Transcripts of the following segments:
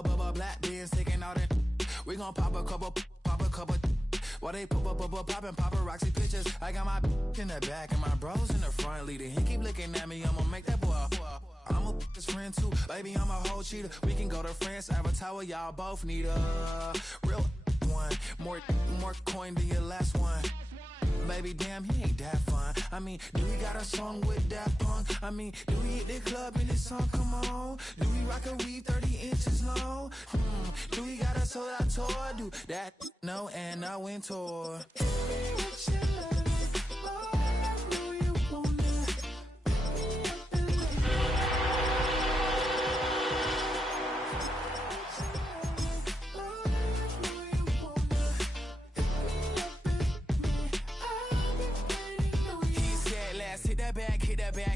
black beans taking out it. We gon' pop a couple. While they poppin' paparazzi pictures. I got my in the back and my bros in the front leading. He keep looking at me, I'ma make that boy. I'm a his friend too, baby, I'm a whole cheater. We can go to France, Avatar, where y'all both need a real one. More coin than your last one. Baby, damn, he ain't that fun. I mean, do we got a song with Daft Punk? I mean, do we hit the club in this song? Come on. Do we rock a weave 30 inches long? Do we got a sold out tour? Do that? No, and I went tour.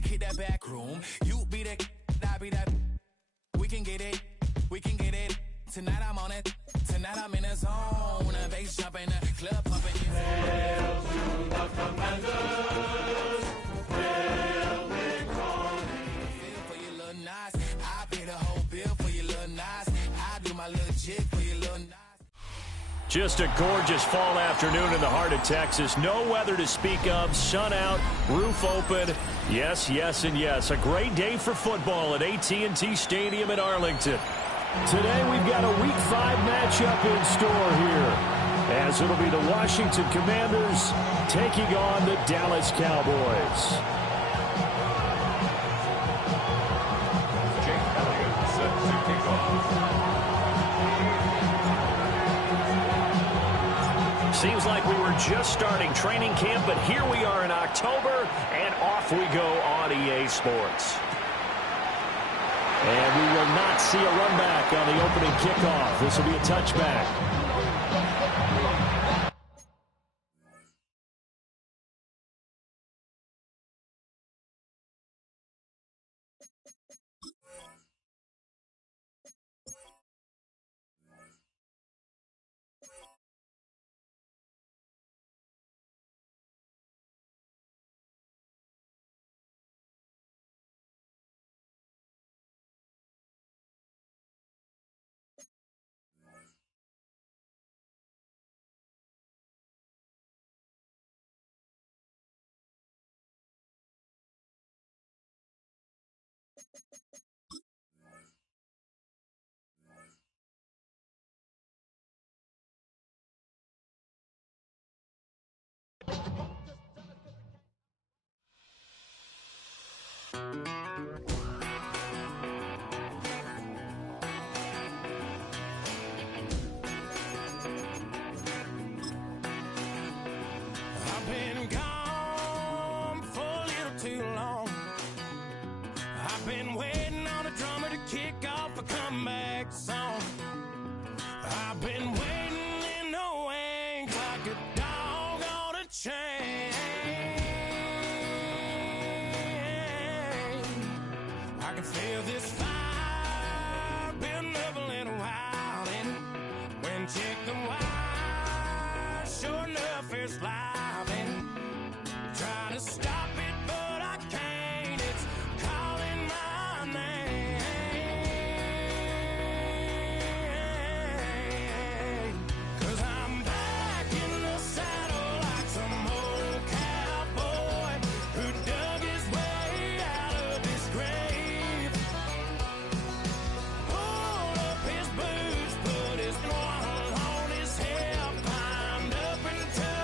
Hit that back room. You be the, I be that. We can get it. Tonight I'm on it. Tonight I'm in the zone. A bass jumping, a club pumping. Hail to the Commanders. Hail victory. Feel for your little nice. I pay the whole bill for your little nice. I do my little jig for your little nice. Just a gorgeous fall afternoon in the heart of Texas. No weather to speak of. Sun out, roof open. Yes, yes, and yes. A great day for football at AT&T Stadium in Arlington. Today we've got a Week 5 matchup in store here, as it'll be the Washington Commanders taking on the Dallas Cowboys. Jake Elliott set to kick off. Seems like we were just starting training camp, but here we are in October, and off we go on EA Sports. And we will not see a run back on the opening kickoff. This will be a touchback. I've been gone for a little too long. I've been waiting on a drummer to kick off a comeback song. I've been waiting in the wings like a dog on a chain. I can feel this fire building up a little while, and when check the wire, sure enough it's live, and trying to stop it, but I can't. It's calling my name. 'Cause I'm back in the saddle like some old cowboy who dug his way out of his grave. Pulled up his boots, put his one on his hip, climbed up and took.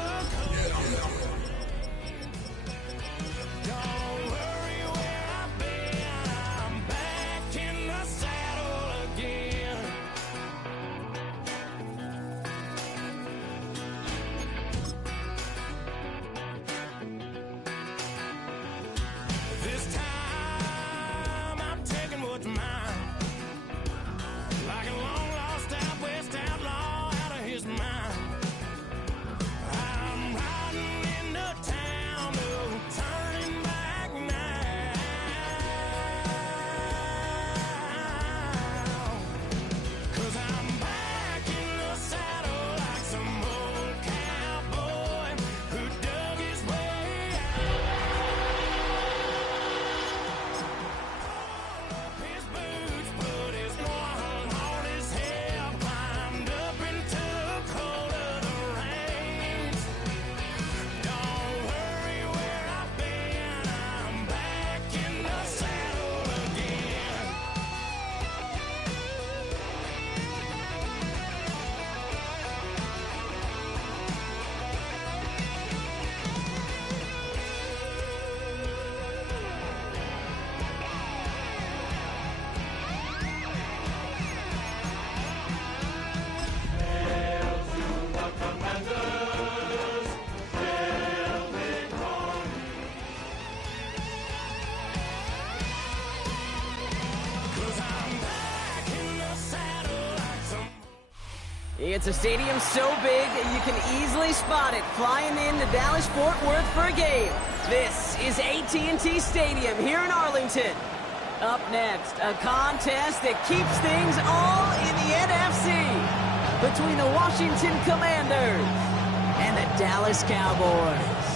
It's a stadium so big you can easily spot it flying into Dallas-Fort Worth for a game. This is AT&T Stadium here in Arlington. Up next, a contest that keeps things all in the NFC between the Washington Commanders and the Dallas Cowboys.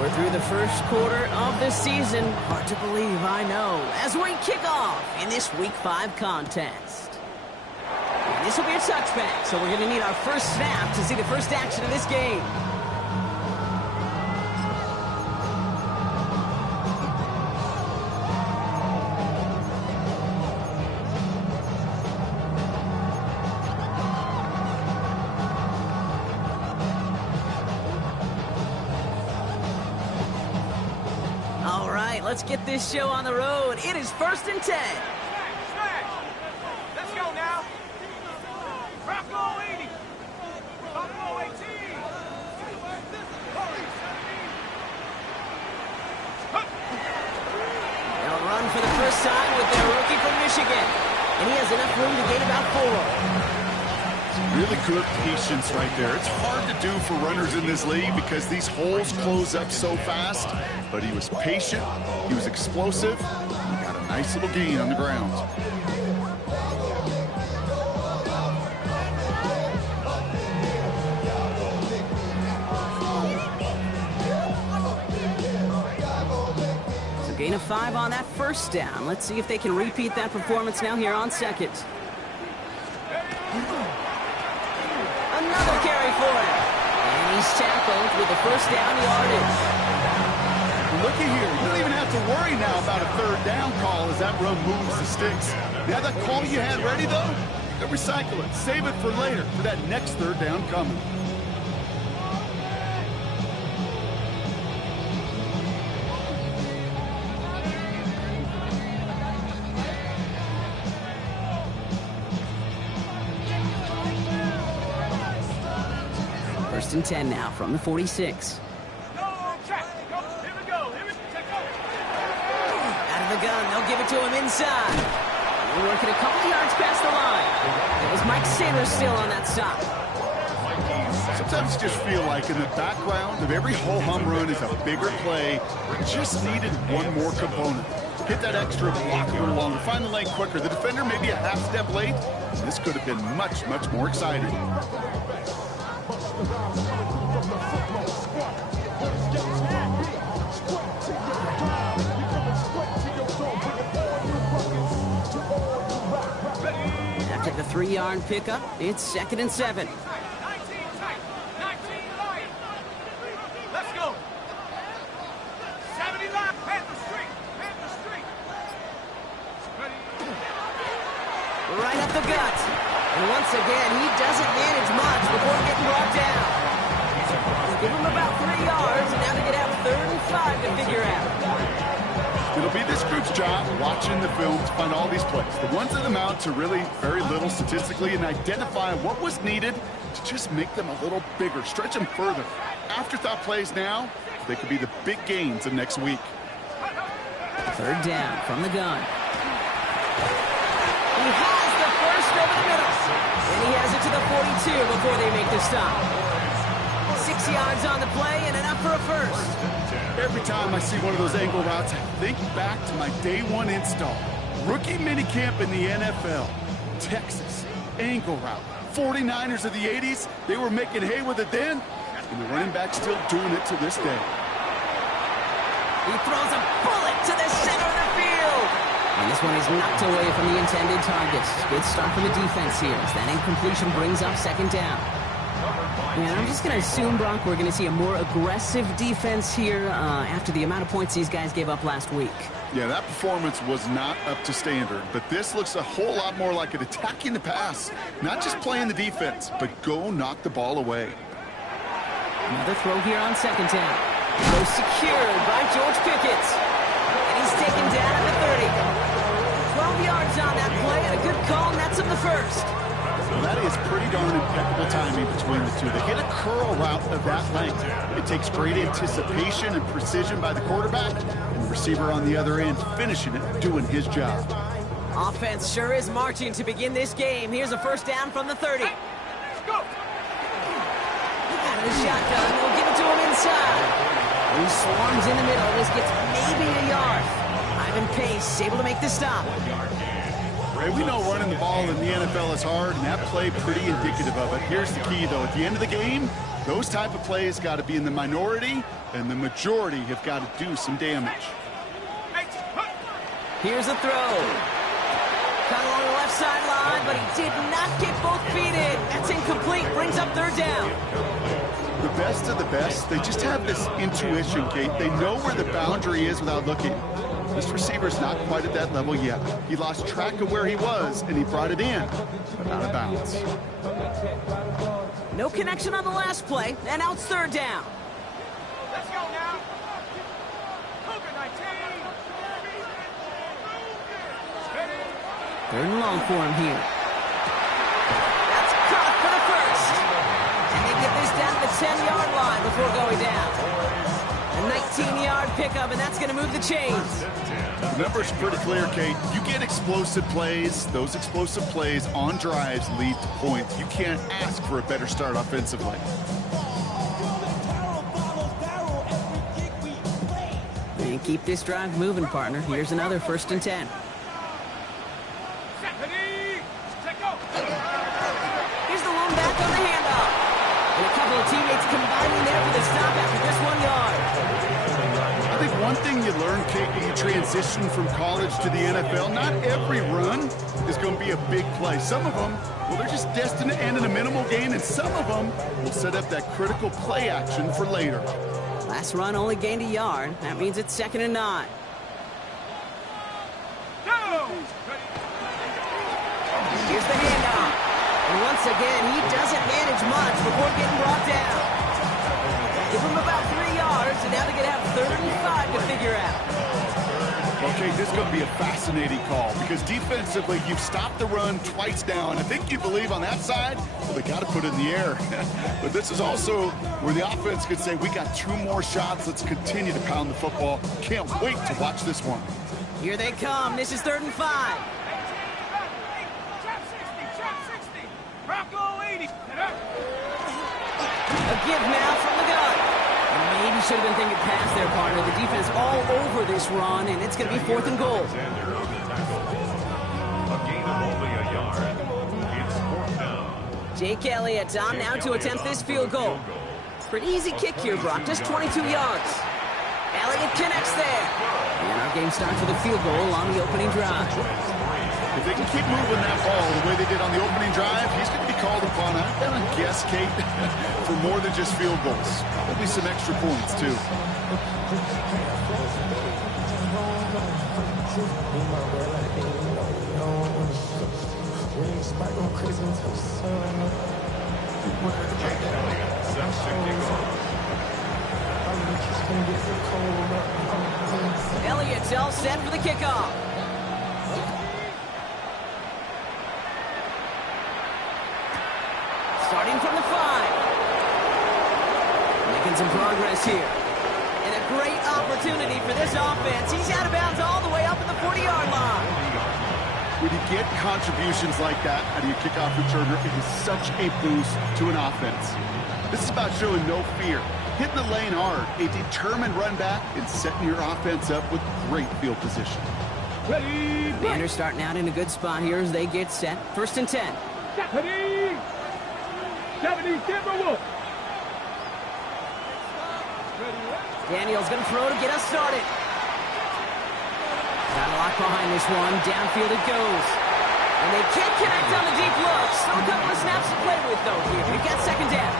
We're through the first quarter of the season. Hard to believe, I know, as we kick off in this Week 5 contest. And this will be a touchback, so we're going to need our first snap to see the first action of this game. Let's get this show on the road. It is 1st and 10. Let's go now. Bravo 80. Bravo 18. They'll run for the first time with their rookie from Michigan. And he has enough room to gain about 4. Really good patience right there. It's hard to do for runners in this league because these holes close up so fast. But he was patient, he was explosive, and he got a nice little gain on the ground. So gain of 5 on that first down. Let's see if they can repeat that performance now here on second. Another carry for him. And he's tackled with the first down yardage. Looky here, you don't even have to worry now about a third down call as that run moves the sticks. Now that call you had ready, though, you can recycle it. Save it for later, for that next third down coming. First and 10 now from the 46. The gun, they'll give it to him inside. We're working a couple yards past the line. It was Mike Sanders still on that stop. Sometimes you just feel like in the background of every ho-hum run is a bigger play. We just needed one more component. Hit that extra block a little longer, find the lane quicker. The defender maybe a half step late. This could have been much, much more exciting. After the 3-yard pickup, it's 2nd and 7. 19 tight. 19 light. Let's go. 70 line. Panther Street. Panther Street. Right up the gut. And once again, he doesn't manage much before getting brought down. Give him about 3 yards, and now they get out 3rd and 5 to figure out. It'll be this group's job watching the film to find all these plays. The ones that amount to really very little statistically and identify what was needed to just make them a little bigger, stretch them further. Afterthought plays now, they could be the big gains of next week. 3rd down from the gun. He has the first over the middle. And he has it to the 42 before they make the stop. 6 yards on the play and enough for a first. Every time I see one of those angle routes, I think back to my day 1 install. Rookie minicamp in the NFL. Texas, angle route. 49ers of the 80s, they were making hay with it then, and the running back's still doing it to this day. He throws a bullet to the center of the field. And this one is knocked away from the intended target. Good start for the defense here as that incompletion brings up 2nd down. And I'm just going to assume, Brock, we're going to see a more aggressive defense here after the amount of points these guys gave up last week. Yeah, that performance was not up to standard, but this looks a whole lot more like it attacking the pass. Not just playing the defense, but go knock the ball away. Another throw here on 2nd down. Throw secured by George Pickett. And he's taken down at the 30. 12 yards on that play, and a good call nets him the first. Well, that is pretty darn impeccable timing between the two. They hit a curl route of that length. It takes great anticipation and precision by the quarterback, and Receiver on the other end, finishing it, doing his job. Offense sure is marching to begin this game. Here's a first down from the 30. Let's go. Out of the shotgun, they'll give it to him inside. He swarms in the middle. This gets maybe a yard. Ivan Pace able to make the stop. Ray, we know running the ball in the NFL is hard, and that play pretty indicative of it. Here's the key, though. At the end of the game, those type of plays got to be in the minority, and the majority have got to do some damage. Here's a throw. Cut along the left sideline, but he did not get both feet in. That's incomplete. Brings up third down. The best of the best, they just have this intuition, Kate. They know where the boundary is without looking. This receiver's not quite at that level yet. He lost track of where he was, and he brought it in, but out of bounds. No connection on the last play, and now it's third down. Let's go now. Cougar 19. Third and long for him here. That's caught for the first. And they get this down to the 10-yard line before going down. A 19-yard pickup, and that's going to move the chains. The number's pretty clear, Kate. You get explosive plays. Those explosive plays on drives lead to points. You can't ask for a better start offensively. And keep this drive moving, partner. Here's another 1st and 10. Here's the lone back on the handoff. And a couple of teammates combining there for the stop after just 1 yard. I think one thing you learn, Kate, when you transition from college to the NFL, not every run is going to be a big play. Some of them, well, they're just destined to end in a minimal gain, and some of them will set up that critical play action for later. Last run only gained a yard. That means it's 2nd and 9. Here's the handoff. And once again, he doesn't manage much before getting brought down. Give him about 3 yards, and now they're going to have 3rd and 5 to figure out. Okay, this is going to be a fascinating call because defensively, you've stopped the run twice down. I think you believe on that side, well, they got to put it in the air. But this is also where the offense could say, we got 2 more shots. Let's continue to pound the football. Can't wait to watch this one. Here they come. This is 3rd and 5. A give now from the gun. And maybe should have been thinking pass there, partner. The defense all over this run, and it's going to be 4th and goal. A gain of only a yard. It's 4th down. Jake Elliott on now to attempt this field goal. Pretty easy kick here, Brock. Just 22 yards. Elliott connects there. And our game starts with a field goal on the opening drive. If they can keep moving that ball the way they did on the opening drive, he's going to be called upon, I'm going to guess, Kate, for more than just field goals. Probably some extra points, too. Elliott's all set for the kickoff. Starting from the 5. Making some progress here. And a great opportunity for this offense. He's out of bounds all the way up at the 40-yard line. When you get contributions like that out of your kickoff returner, it is such a boost to an offense. This is about showing no fear, hitting the lane hard, a determined run back, and setting your offense up with great field position. Commanders starting out in a good spot here as they get set. 1st and 10. Daniel's going to throw to get us started. Got a lock behind this one. Downfield it goes. And they can't connect on the deep look. Still a couple of snaps to play with, though, here. We've got 2nd down.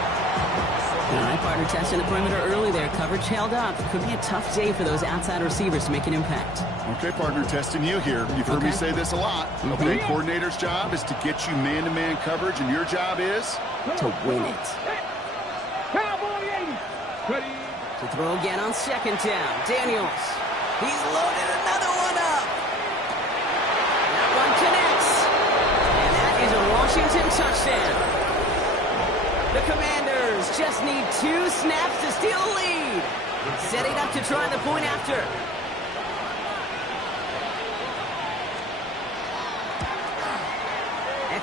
All right, partner, testing the perimeter early there. Coverage held up. It could be a tough day for those outside receivers to make an impact. Okay, partner, testing you here. You've heard me say this a lot. Okay, coordinator's job is to get you man-to-man coverage, and your job is? To win it. Cowboy 80. To throw again on 2nd down. Daniels. He's loaded another one up. That one connects. And that is a Washington touchdown. The Commanders just need 2 snaps to steal a lead. Setting up to try the point after.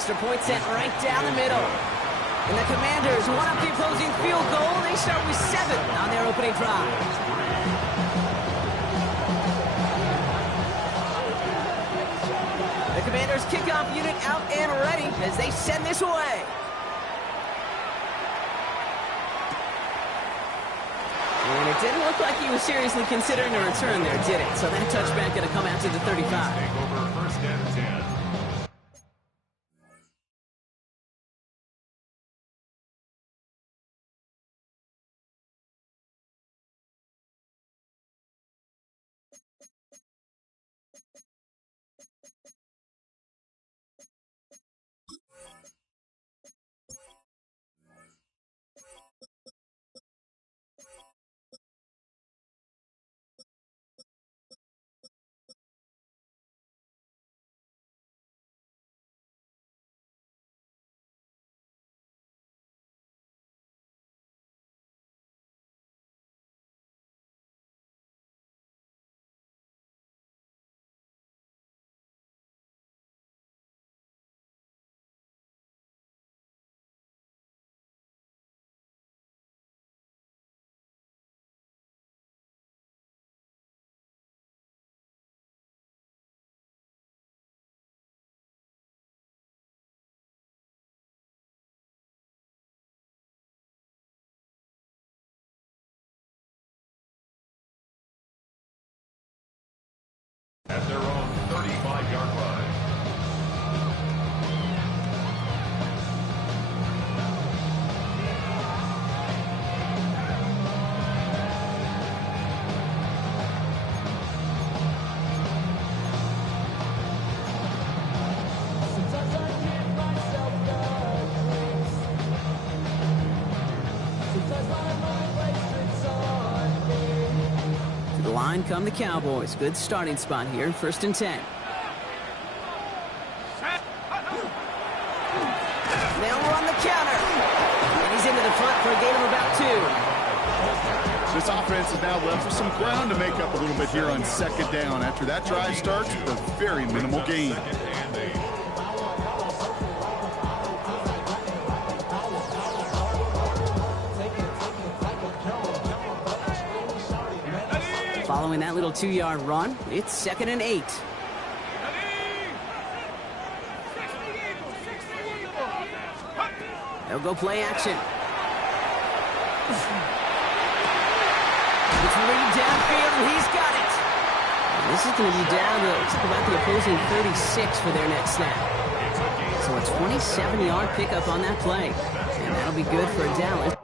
extra point sent right down the middle. And the Commanders one up the opposing field goal. They start with 7 on their opening drive. The Commanders kickoff unit out and ready as they send this away. And it didn't look like he was seriously considering a return there, did it? So that touchback going to come out to the 35. Take over first and 10. At their own 35-yard line. To the line come the Cowboys. Good starting spot here, 1st and 10. They'll run the counter. And he's into the front for a gain of about 2. This offense is now left with some ground to make up a little bit here on 2nd down. After that drive starts with a very minimal gain. Following that little 2-yard run, it's 2nd and 8. They'll go play action. It's Reed downfield, and he's got it. And this is going to be down to, looks like about the opposing 36 for their next snap. So a 27-yard pickup on that play. And that'll be good for Dallas.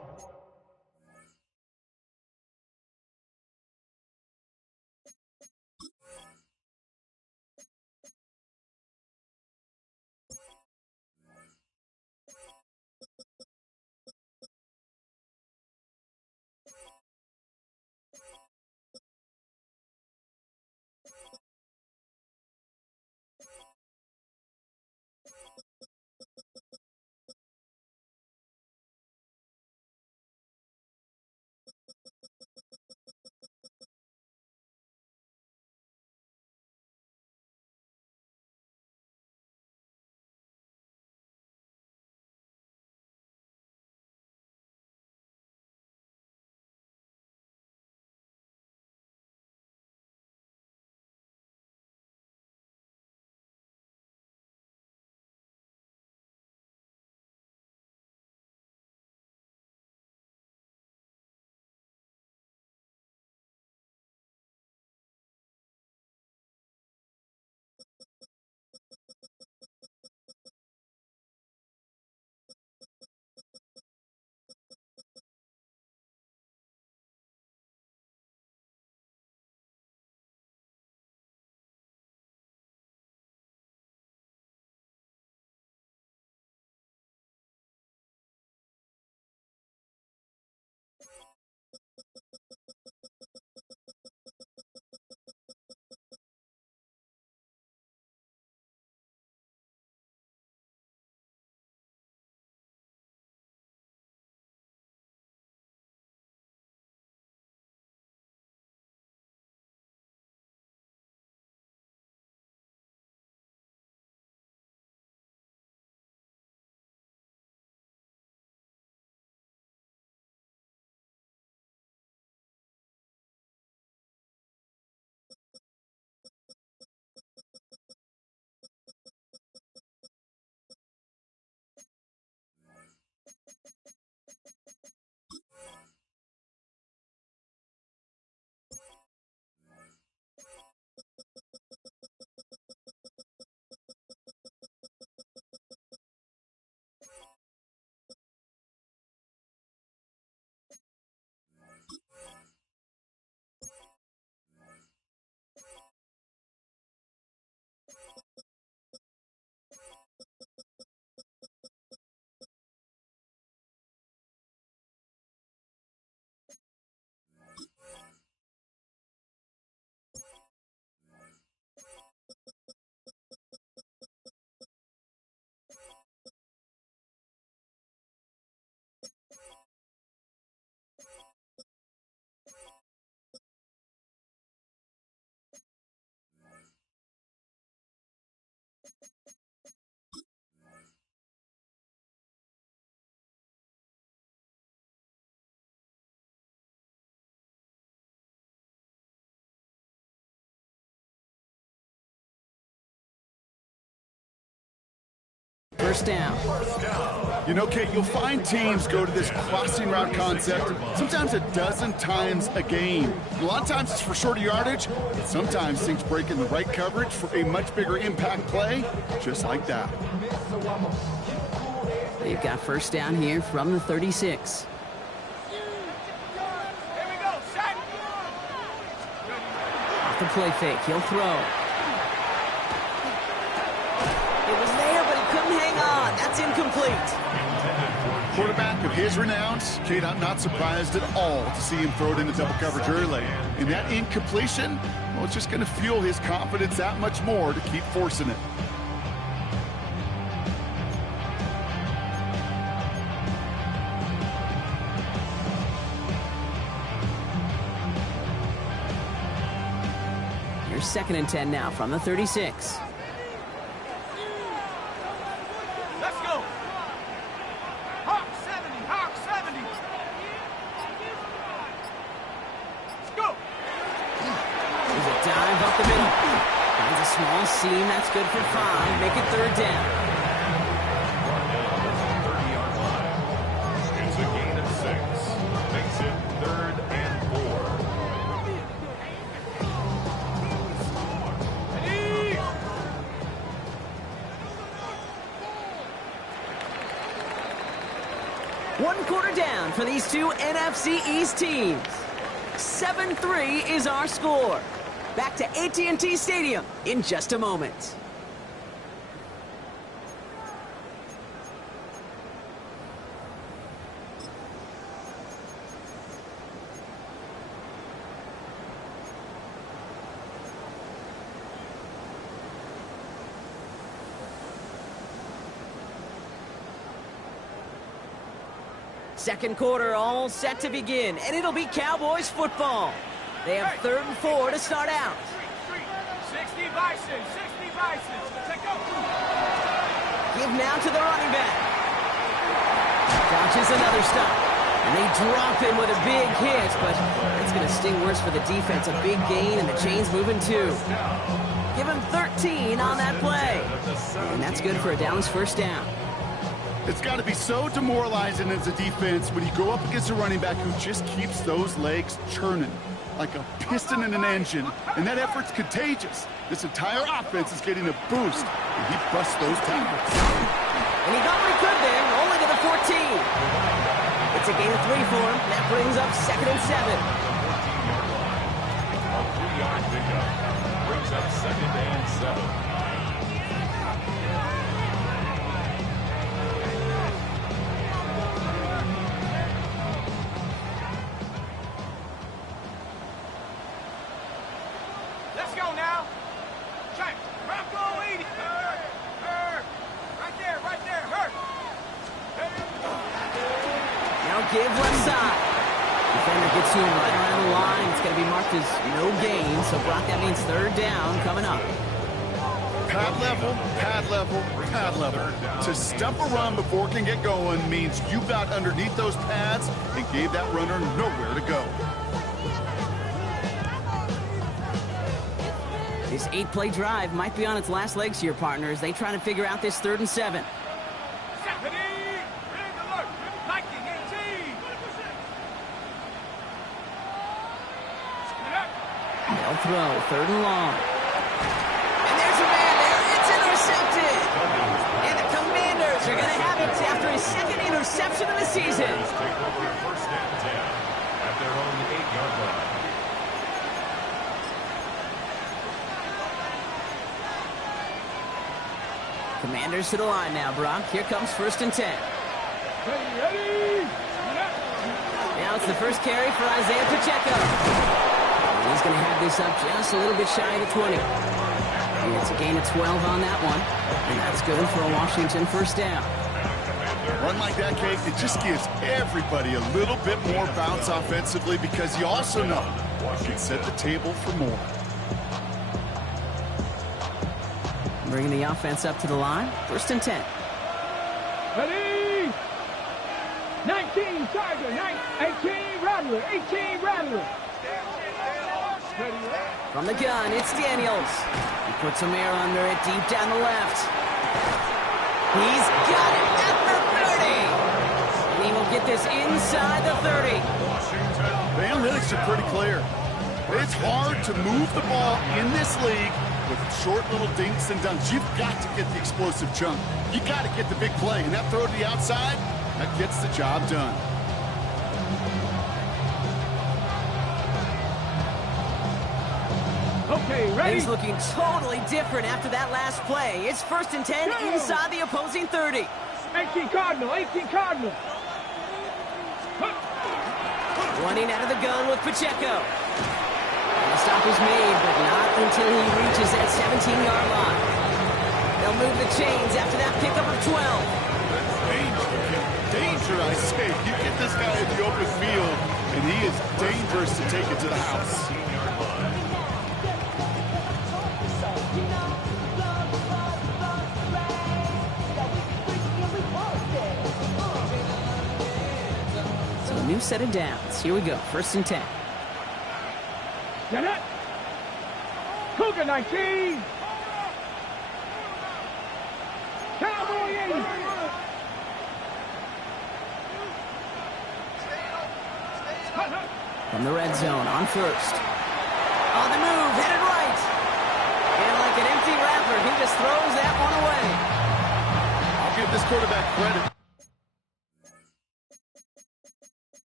first down. You know, Kate, you'll find teams go to this crossing route concept sometimes a dozen times a game. A lot of times it's for shorter yardage, but sometimes things break in the right coverage for a much bigger impact play, just like that. They've got first down here from the 36. Off the play fake, he'll throw. It was there, but he couldn't hang on. That's incomplete. Quarterback of his renowns, Kate, I'm not surprised at all to see him throw it into double coverage early. And that incompletion, well, it's just going to fuel his confidence that much more to keep forcing it. Here's 2nd and 10 now from the 36. Let's go. Hawk 70, Hawk 70. Let's go. There's a dive up the middle. Finds a small seam. That's good for 5. Make it 3rd down. 30-yard line. It's a gain of 6. Makes it 3rd and 4. One quarter down for these two NFC East teams. 7-3 is our score. Back to AT&T Stadium in just a moment. Second quarter all set to begin, and it'll be Cowboys football. They have 3rd and 4 to start out. 60 Bison, 60 Bison. Take go. Give now to the running back. Dodges another stop. And they drop him with a big hit, but it's going to sting worse for the defense. A big gain, and the chain's moving too. Give him 13 on that play. And that's good for a Dallas first down. It's got to be so demoralizing as a defense when you go up against a running back who just keeps those legs churning like a piston in an engine, and that effort's contagious. This entire offense is getting a boost, and he busts those tackles. And he got what he could there, only to the 14. It's a gain of 3 for him. That brings up 2nd and 7. A 3-yard pickup brings up 2nd and 7. Let's go now. Check. Bronco 80. Right there. Hurt. Now give left side. Defender gets to him right around the line. It's going to be marked as no gain. So, Brock, that means 3rd down coming up. Pad level, pad level, pad level. To stop a run before it can get going means you got underneath those pads and gave that runner nowhere to go. This 8-play drive might be on its last legs here, partners. They try to figure out this 3rd and 7. Stephanie. Red alert. Lightning 18. Spin up. They'll throw 3rd and long. And there's a man there. It's intercepted. And the Commanders are going to have it after his 2nd interception of the season. Take over 1st and 10 at their own 8-yard line. Commanders to the line now, Brock. Here comes 1st and 10. Ready. Now it's the first carry for Isaiah Pacheco. And he's going to have this up just a little bit shy of the 20. And it's a gain of 12 on that one. And that's good for a Washington first down. Run like that, Kate, it just gives everybody a little bit more bounce offensively because you also know you can set the table for more. Bringing the offense up to the line. 1st and 10. Ready. 19 Tiger. 18 Rattler. 18 Rattler. From the gun, it's Daniels. He puts some air under it deep down the left. He's got it at the 30. And he will get this inside the 30. The analytics are pretty clear. It's hard to move the ball in this league with short little dinks and dunks. You've got to get the explosive chunk. You got to get the big play. And that throw to the outside, that gets the job done. Okay, ready? Things looking totally different after that last play. It's 1st and 10 inside the opposing 30. 18 Cardinal, 18 Cardinal. Running out of the gun with Pacheco. And the stop is made, but not until he reaches that 17-yard line. They'll move the chains after that pickup of 12. Danger, I say. You get this guy in the open field, and he is dangerous to take it to the house. So a new set of downs. Here we go, 1st and 10. Get it. Cougar 19. Cowboy 80. From the red zone on 1st. On the move, headed right. And like an empty wrapper, he just throws that one away. I'll give this quarterback credit.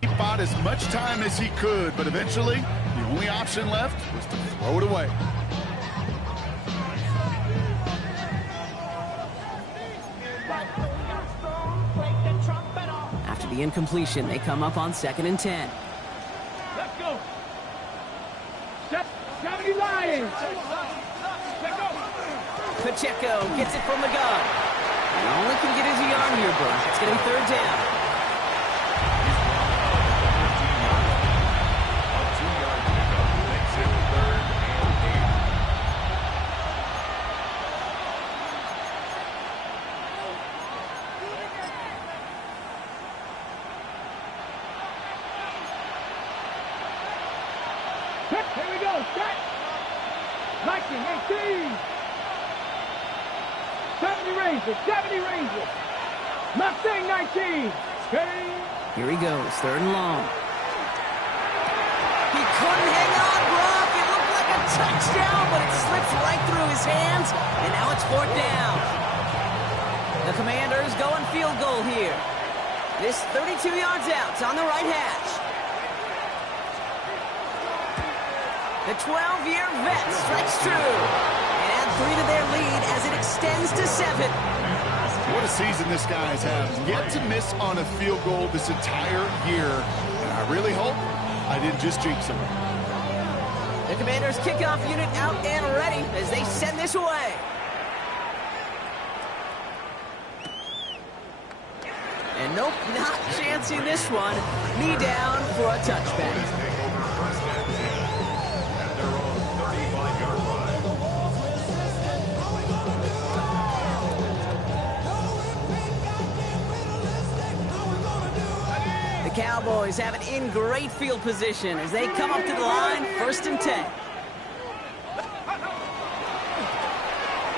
He bought as much time as he could, but eventually the only option left was to throw it away. After the incompletion, they come up on 2nd and 10. Let's go. 70 Lions. Pacheco gets it from the gun. And only can get his yard here, Brock. It's going to be 3rd down. Here we go. Set. 1918. 70 Rangers. 70 Rangers. Mustang 19. Here he goes, 3rd and long. He couldn't hang on, Brock. It looked like a touchdown, but it slips right through his hands, and now it's 4th down. The Commanders going field goal here. This 32 yards out. It's on the right hash. The 12-year vet strikes true and add 3 to their lead as it extends to 7. What a season this guy's had. Yet to miss on a field goal this entire year. And I really hope I didn't just jinx him. The Commanders kickoff unit out and ready as they send this away. And nope, not chancing this one. Knee down for a touchback. The Cowboys have it in great field position as they come up to the line, 1st and 10.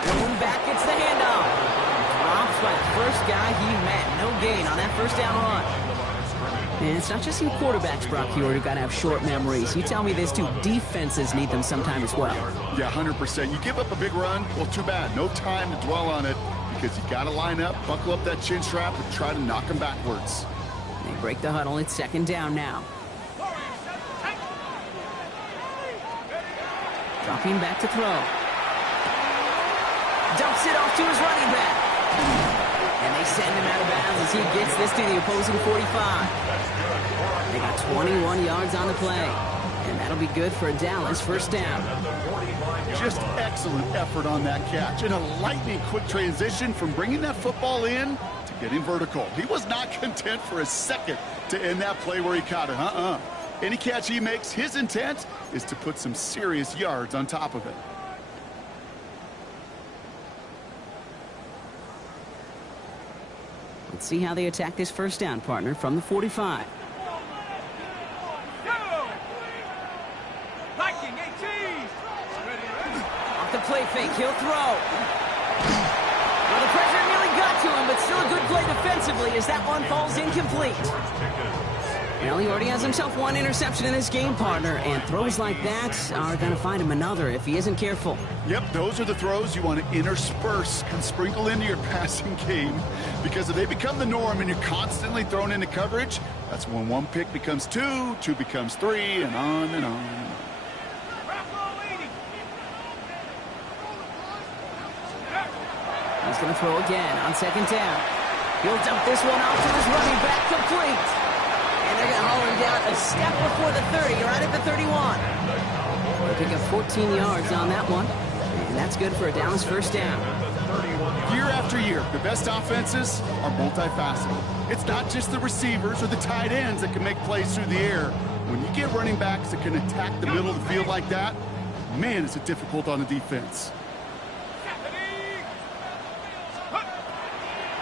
Going back, it's the handoff. Drops by the first guy he met. No gain on that 1st down run. And it's not just you quarterbacks, Brock, here who've got to have short memories. You tell me this too, defenses need them sometime as well. Yeah, 100%. You give up a big run, well, too bad. No time to dwell on it because you got to line up, buckle up that chin strap, and try to knock them backwards. They break the huddle. It's 2nd down now. Dropping back to throw. Dumps it off to his running back. And they send him out of bounds as he gets this to the opposing 45. They got 21 yards on the play. And that'll be good for a Dallas 1st down. Just excellent effort on that catch. And a lightning quick transition from bringing that football in to getting vertical. He was not content for a second to end that play where he caught it. Any catch he makes, his intent is to put some serious yards on top of it. Let's see how they attack this 1st down, partner, from the 45. Off the play fake, he'll throw. Well, the pressure nearly got to him, but still a good play defensively as that one falls incomplete. Well, he already has himself 1 interception in this game, partner, and throws like that are going to find him another if he isn't careful. Yep, those are the throws you want to intersperse and sprinkle into your passing game, because if they become the norm and you're constantly thrown into coverage, that's when 1 pick becomes 2, 2 becomes 3, and on and on. He's going to throw again on 2nd down. He'll dump this one off to his running back, complete. And they're going to haul him down a step before the 30, right at the 31. They'll pick up 14 yards on that one. And that's good for a Dallas 1st down. Year after year, the best offenses are multifaceted. It's not just the receivers or the tight ends that can make plays through the air. When you get running backs that can attack the middle of the field like that, man, is it difficult on the defense.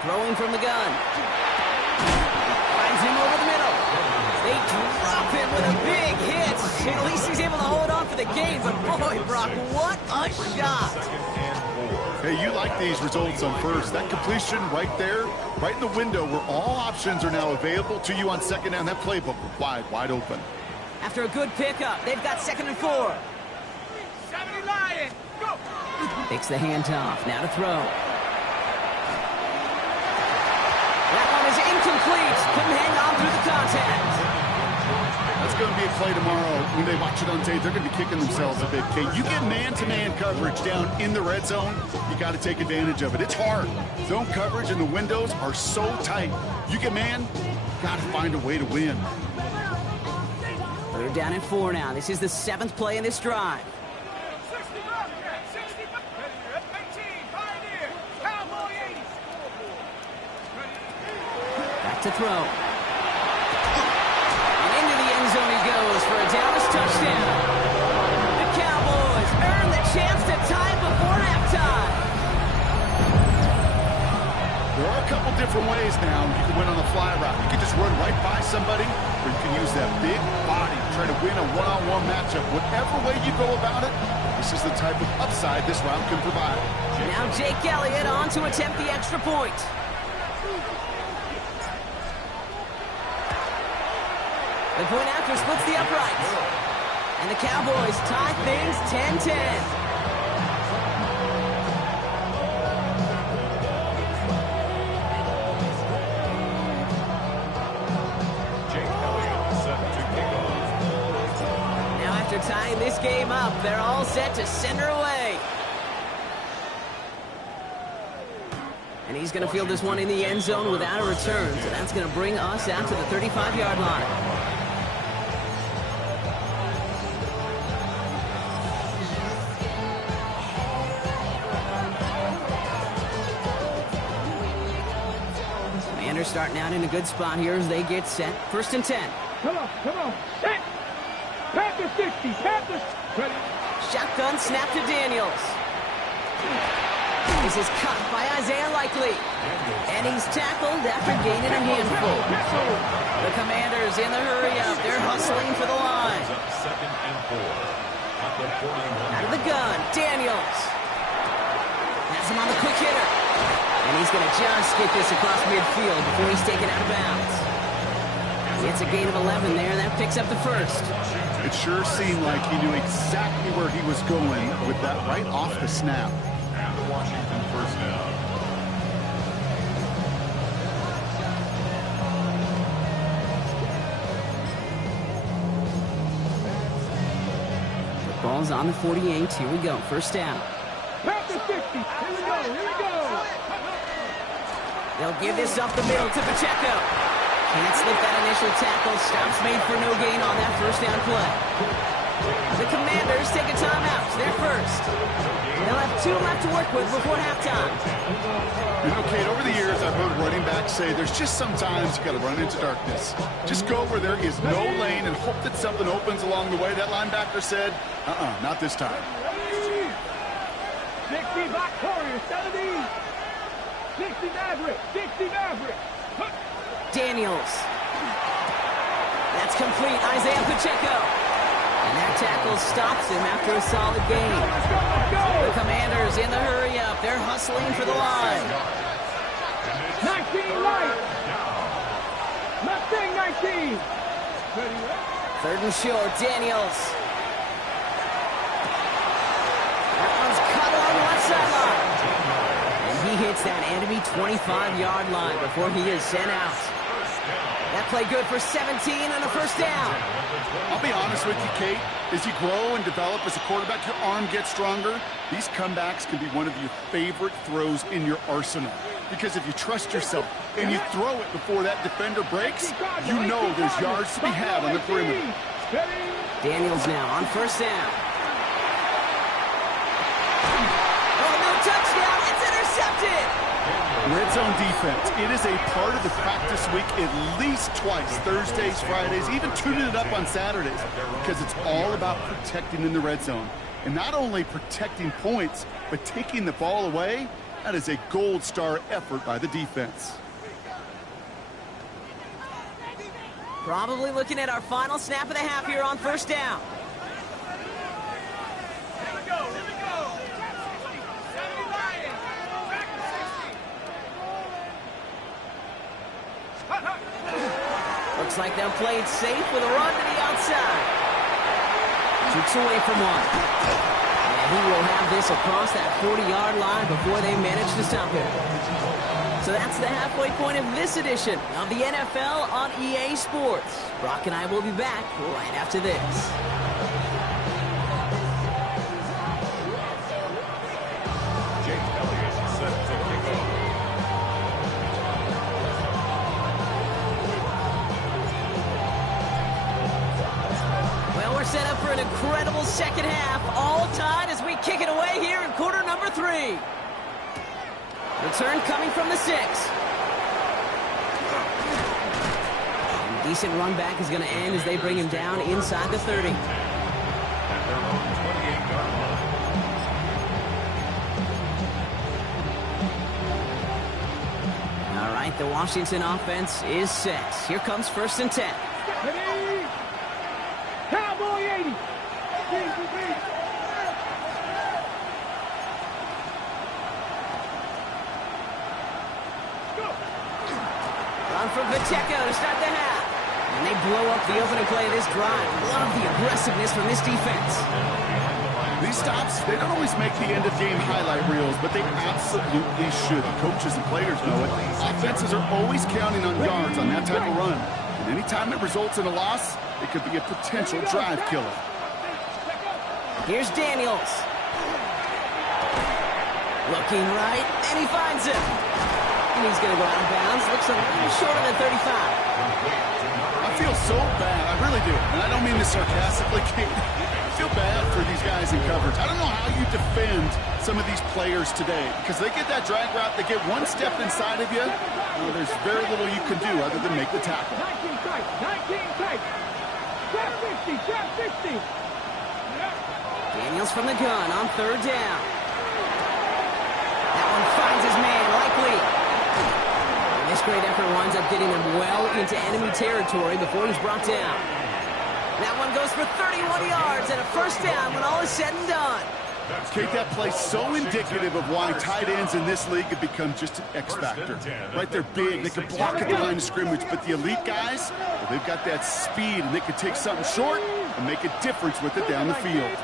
Throwing from the gun. Finds him over the middle. They drop him with a big hit. At least he's able to hold on for the game. But boy, Brock, what a shot. Hey, you like these results on 1st. That completion right there, right in the window where all options are now available to you on 2nd down. That playbook wide open. After a good pickup, they've got 2nd and 4. Takes the handoff. Now to throw. That one is incomplete. Couldn't hang on through the contact. That's going to be a play tomorrow. When they watch it on tape, they're going to be kicking themselves a bit. Okay, you get man-to-man coverage down in the red zone, you got to take advantage of it. It's hard. Zone coverage and the windows are so tight. You get man, got to find a way to win. 3rd down and 4 now. This is the 7th play in this drive. To throw. And into the end zone he goes for a Dallas touchdown. The Cowboys earn the chance to tie it before halftime. There are a couple different ways now you can win on the fly route. You can just run right by somebody, or you can use that big body to try to win a one-on-one matchup. Whatever way you go about it, this is the type of upside this route can provide. Now Jake Elliott on to attempt the extra point. The point after splits the uprights. And the Cowboys tie things 10-10. Tying this game up, they're all set to send her away. And he's going to field this one in the end zone without a return, so that's going to bring us out to the 35-yard line. Commanders starting out in a good spot here as they get set. 1st and 10. Come on, set! Panther 60, Panthers ready. Shotgun snap to Daniels. This is cut by Isaiah Likely. And he's tackled after gaining a handful. The Commanders in the hurry-up. They're hustling for the line. Out of the gun, Daniels. Has him on the quick hitter. And he's going to just get this across midfield before he's taken out of bounds. It's a gain of 11 there. That picks up the first. It sure seemed like he knew exactly where he was going with that right off the snap. And the Washington first down. The ball's on the 48. Here we go. First down. Panther 50, here we go. They'll give this up the middle to Pacheco. Can't slip that initial tackle. Stops made for no gain on that first down play. The Commanders take a timeout. They're first. They'll have 2 left to work with before halftime. You know, Kate, over the years, I've heard running backs say there's just sometimes you got to run into darkness. Just go where there is no lane and hope that something opens along the way. That linebacker said, not this time. 60 back Warriors, 70. 60 Maverick. Daniels. That's complete. Isaiah Pacheco. And that tackle stops him after a solid gain. Let's go. The Commanders in the hurry-up. They're hustling for the line. 19 right. Mustang 19. 3rd and short. Daniels. That one's cut along the left sideline. And he hits that enemy 25-yard line before he is sent out. That play good for 17 and a first down. I'll be honest with you, Kate. As you grow and develop as a quarterback, your arm gets stronger. These comebacks can be one of your favorite throws in your arsenal. Because if you trust yourself and you throw it before that defender breaks, you know there's yards to be had on the perimeter. Daniels now on first down. Oh, no touchdown. It's intercepted. Red zone defense. It is a part of the practice week at least twice, Thursdays, Fridays, even tuning it up on Saturdays, because it's all about protecting in the red zone. And not only protecting points, but taking the ball away. That is a gold star effort by the defense. Probably looking at our final snap of the half here on first down. Looks like they'll play it safe with a run to the outside. Shoots away from one. And he will have this across that 40-yard line before they manage to stop him. So that's the halfway point of this edition of the NFL on EA Sports. Brock and I will be back right after this. Set up for an incredible second half, all tied as we kick it away here in quarter number 3. Return coming from the 6. And decent run back is going to end as they bring him down inside the 30. All right, the Washington offense is set. Here comes 1st and 10. Cowboy 80. Run from Pacheco to start the half. And they blow up the opening play of this drive. Love the aggressiveness from this defense. These stops, they don't always make the end-of-game highlight reels, but they absolutely should. Coaches and players know it. Offenses are always counting on yards on that type of run. And anytime it results in a loss, it could be a potential drive killer. Here's Daniels. Looking right, and he finds him. And he's going to go out of bounds. Looks a little shorter than 35. I feel so bad. I really do. And I don't mean this sarcastically, Kate. I feel bad for these guys in coverage. I don't know how you defend some of these players today because they get that drag route, they get one step inside of you, well, there's very little you can do other than make the tackle. 19 tight. Trap 50. Daniels from the gun on third down. That one finds his man, likely. And this great effort winds up getting them well into enemy territory before he's brought down. That one goes for 31 yards and a first down when all is said and done. Kate, that play so indicative of why tight ends in this league have become just an X factor. Right, they're big, they can block at the line of scrimmage, but the elite guys, well, they've got that speed and they can take something short and make a difference with it down the field.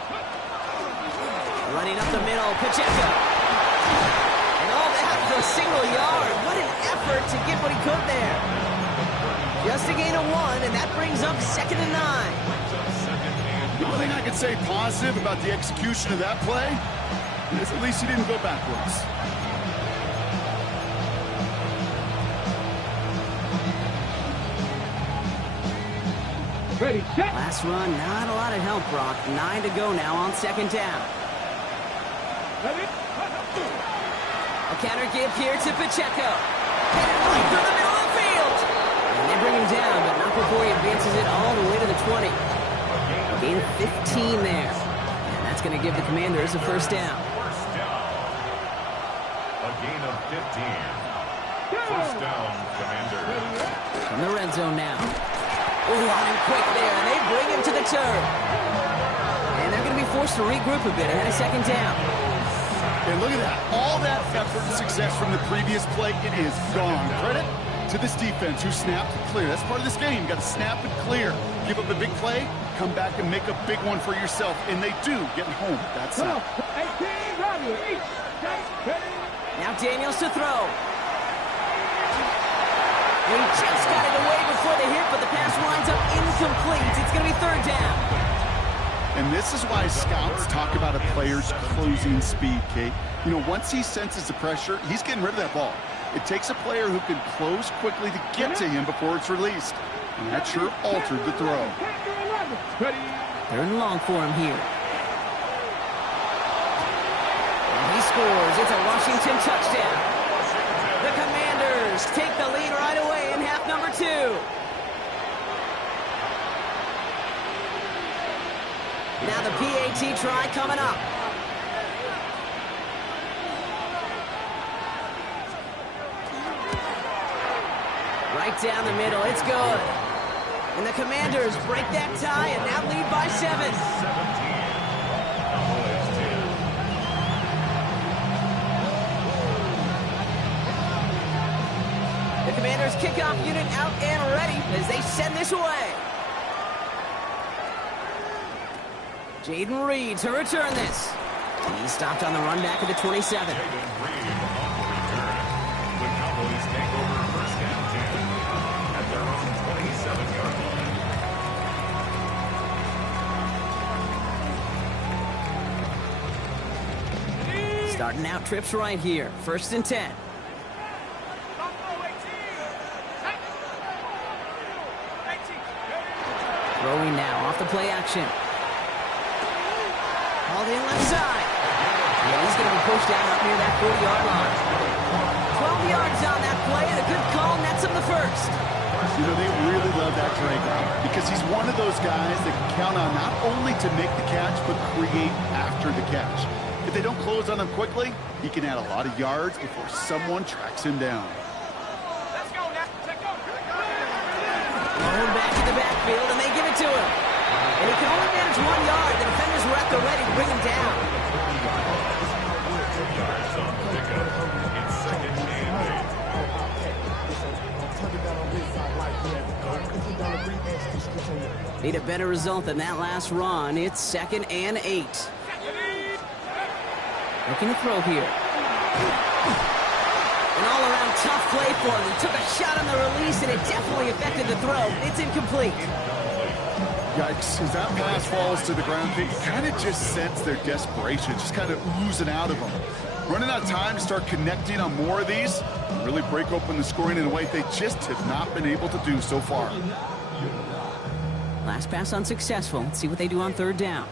Running up the middle, Pacheco. And all that for a single yard. What an effort to get what he could there. Just a gain of 1, and that brings up 2nd and 9. The only thing I could say positive about the execution of that play is at least he didn't go backwards. Ready, set. Last run, not a lot of help, Brock. 9 to go now on 2nd down. Ready. A counter give here to Pacheco. Headed right through the middle of the field. And they bring him down, but not before he advances it all the way to the 20. Gain of 15 there. And that's going to give the Commanders a first down. A gain of 15. First down, Commanders. From the red zone now. Oh, on him quick there, and they bring him to the turf. And they're going to be forced to regroup a bit ahead of 2nd down. And look at that. All that effort and success from the previous play, it is gone. Credit to this defense who snapped and clear. That's part of this game. You got to snap and clear. Give up a big play, come back and make a big one for yourself. And they do, getting home. That's it. 18, ready. Now Daniels to throw. He just got it away before the hit, but the pass winds up incomplete. It's going to be 3rd down. And this is why scouts talk about a player's closing speed, Kate. You know, once he senses the pressure, he's getting rid of that ball. It takes a player who can close quickly to get to him before it's released. And that sure altered the throw. 3rd and long for him here. And he scores. It's a Washington touchdown. The Commanders take the lead right away in half number 2. Now the PAT try coming up. Right down the middle, it's good. And the Commanders break that tie and now lead by 7. The Commanders kickoff unit out and ready as they send this away. Jaden Reed to return this. And he's stopped on the run back at the 27. Jaden Reed on the return. The Cowboys take over first and 10 at their own 27-yard line. Starting out trips right here. 1st and 10. Throwing now off the play action. Hauled in left side. Yeah, he's going to be pushed down up near that 40-yard line. 12 yards on that play, and a good call nets him the first. You know, they really love that drag route because he's one of those guys that can count on not only to make the catch, but create after the catch. If they don't close on him quickly, he can add a lot of yards before someone tracks him down. Let's go now. Let's go. Thrown back to the backfield, and they give it to him. And he can only manage 1 yard. The defenders were at the ready to bring him down. Yards on the pickup. It's 2nd and 8. Need a better result than that last run. It's 2nd and 8. Looking to throw here. An all-around tough play for him. He took a shot on the release, and it definitely affected the throw. It's incomplete. Yikes, as that pass falls to the ground, you kind of just sense their desperation, just kind of oozing out of them. Running out of time to start connecting on more of these, really break open the scoring in a way they just have not been able to do so far. Last pass unsuccessful. Let's see what they do on 3rd down.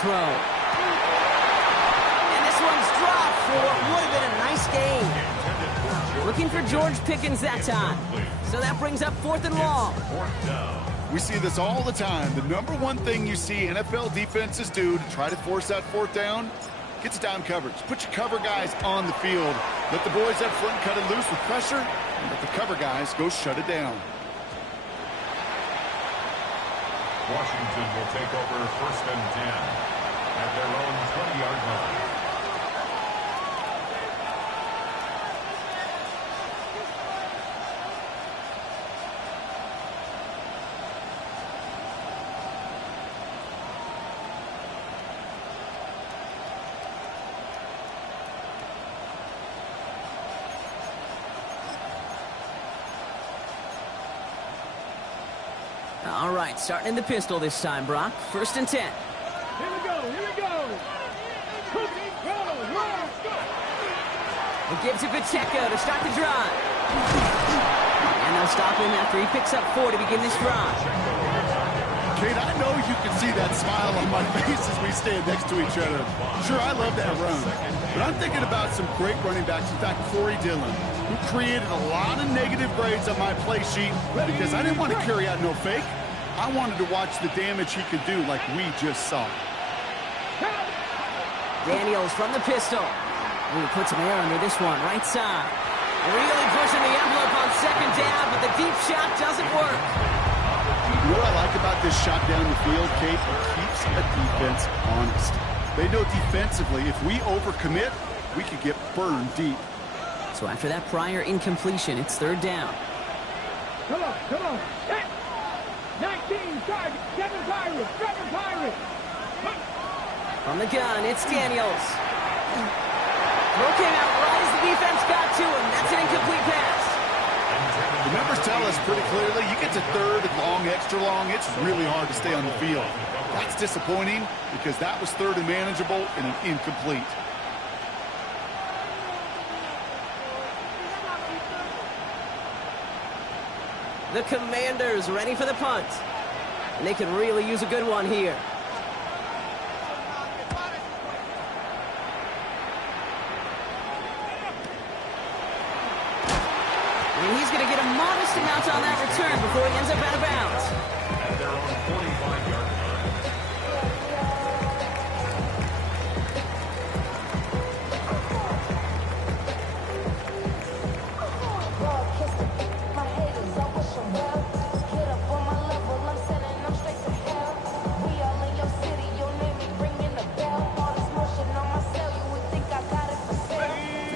Throw. And this one's dropped for what would have been a nice gain. Looking for George Pickens that time. So that brings up 4th and long. We see this all the time. The number one thing you see NFL defenses do to try to force that 4th down, gets down coverage. Put your cover guys on the field. Let the boys up front cut it loose with pressure, and let the cover guys go shut it down. Washington will take over 1st and 10 at their own 20-yard line. All right, starting in the pistol this time, Brock. 1st and 10. Here we go, here we go. It gives it Pacheco to start the drive. And they'll stop him after he picks up 4 to begin this drive. Kate, I know you can see that smile on my face as we stand next to each other. Sure, I love that run. But I'm thinking about some great running backs. In fact, Corey Dillon, who created a lot of negative grades on my play sheet because I didn't want to carry out no fake. I wanted to watch the damage he could do like we just saw. Daniels from the pistol. Ooh, puts some air under this one, right side. Really pushing the envelope on 2nd down, but the deep shot doesn't work. You know what I like about this shot down the field, Kate? It keeps a defense honest. They know defensively, if we overcommit, we could get burned deep. So after that prior incompletion, it's 3rd down. Come on, come on. Hey. 19 target, 7 Pirates, 7 Pirates. From the gun, it's Daniels. Throw came out right as the defense got to him. That's an incomplete pass. The numbers tell us pretty clearly, you get to 3rd and long, extra long, it's really hard to stay on the field. That's disappointing because that was 3rd and manageable and an incomplete. The Commanders ready for the punt. And they could really use a good one here. And he's going to get a modest amount on that return before he ends up out of bounds. At their own 45-yard line.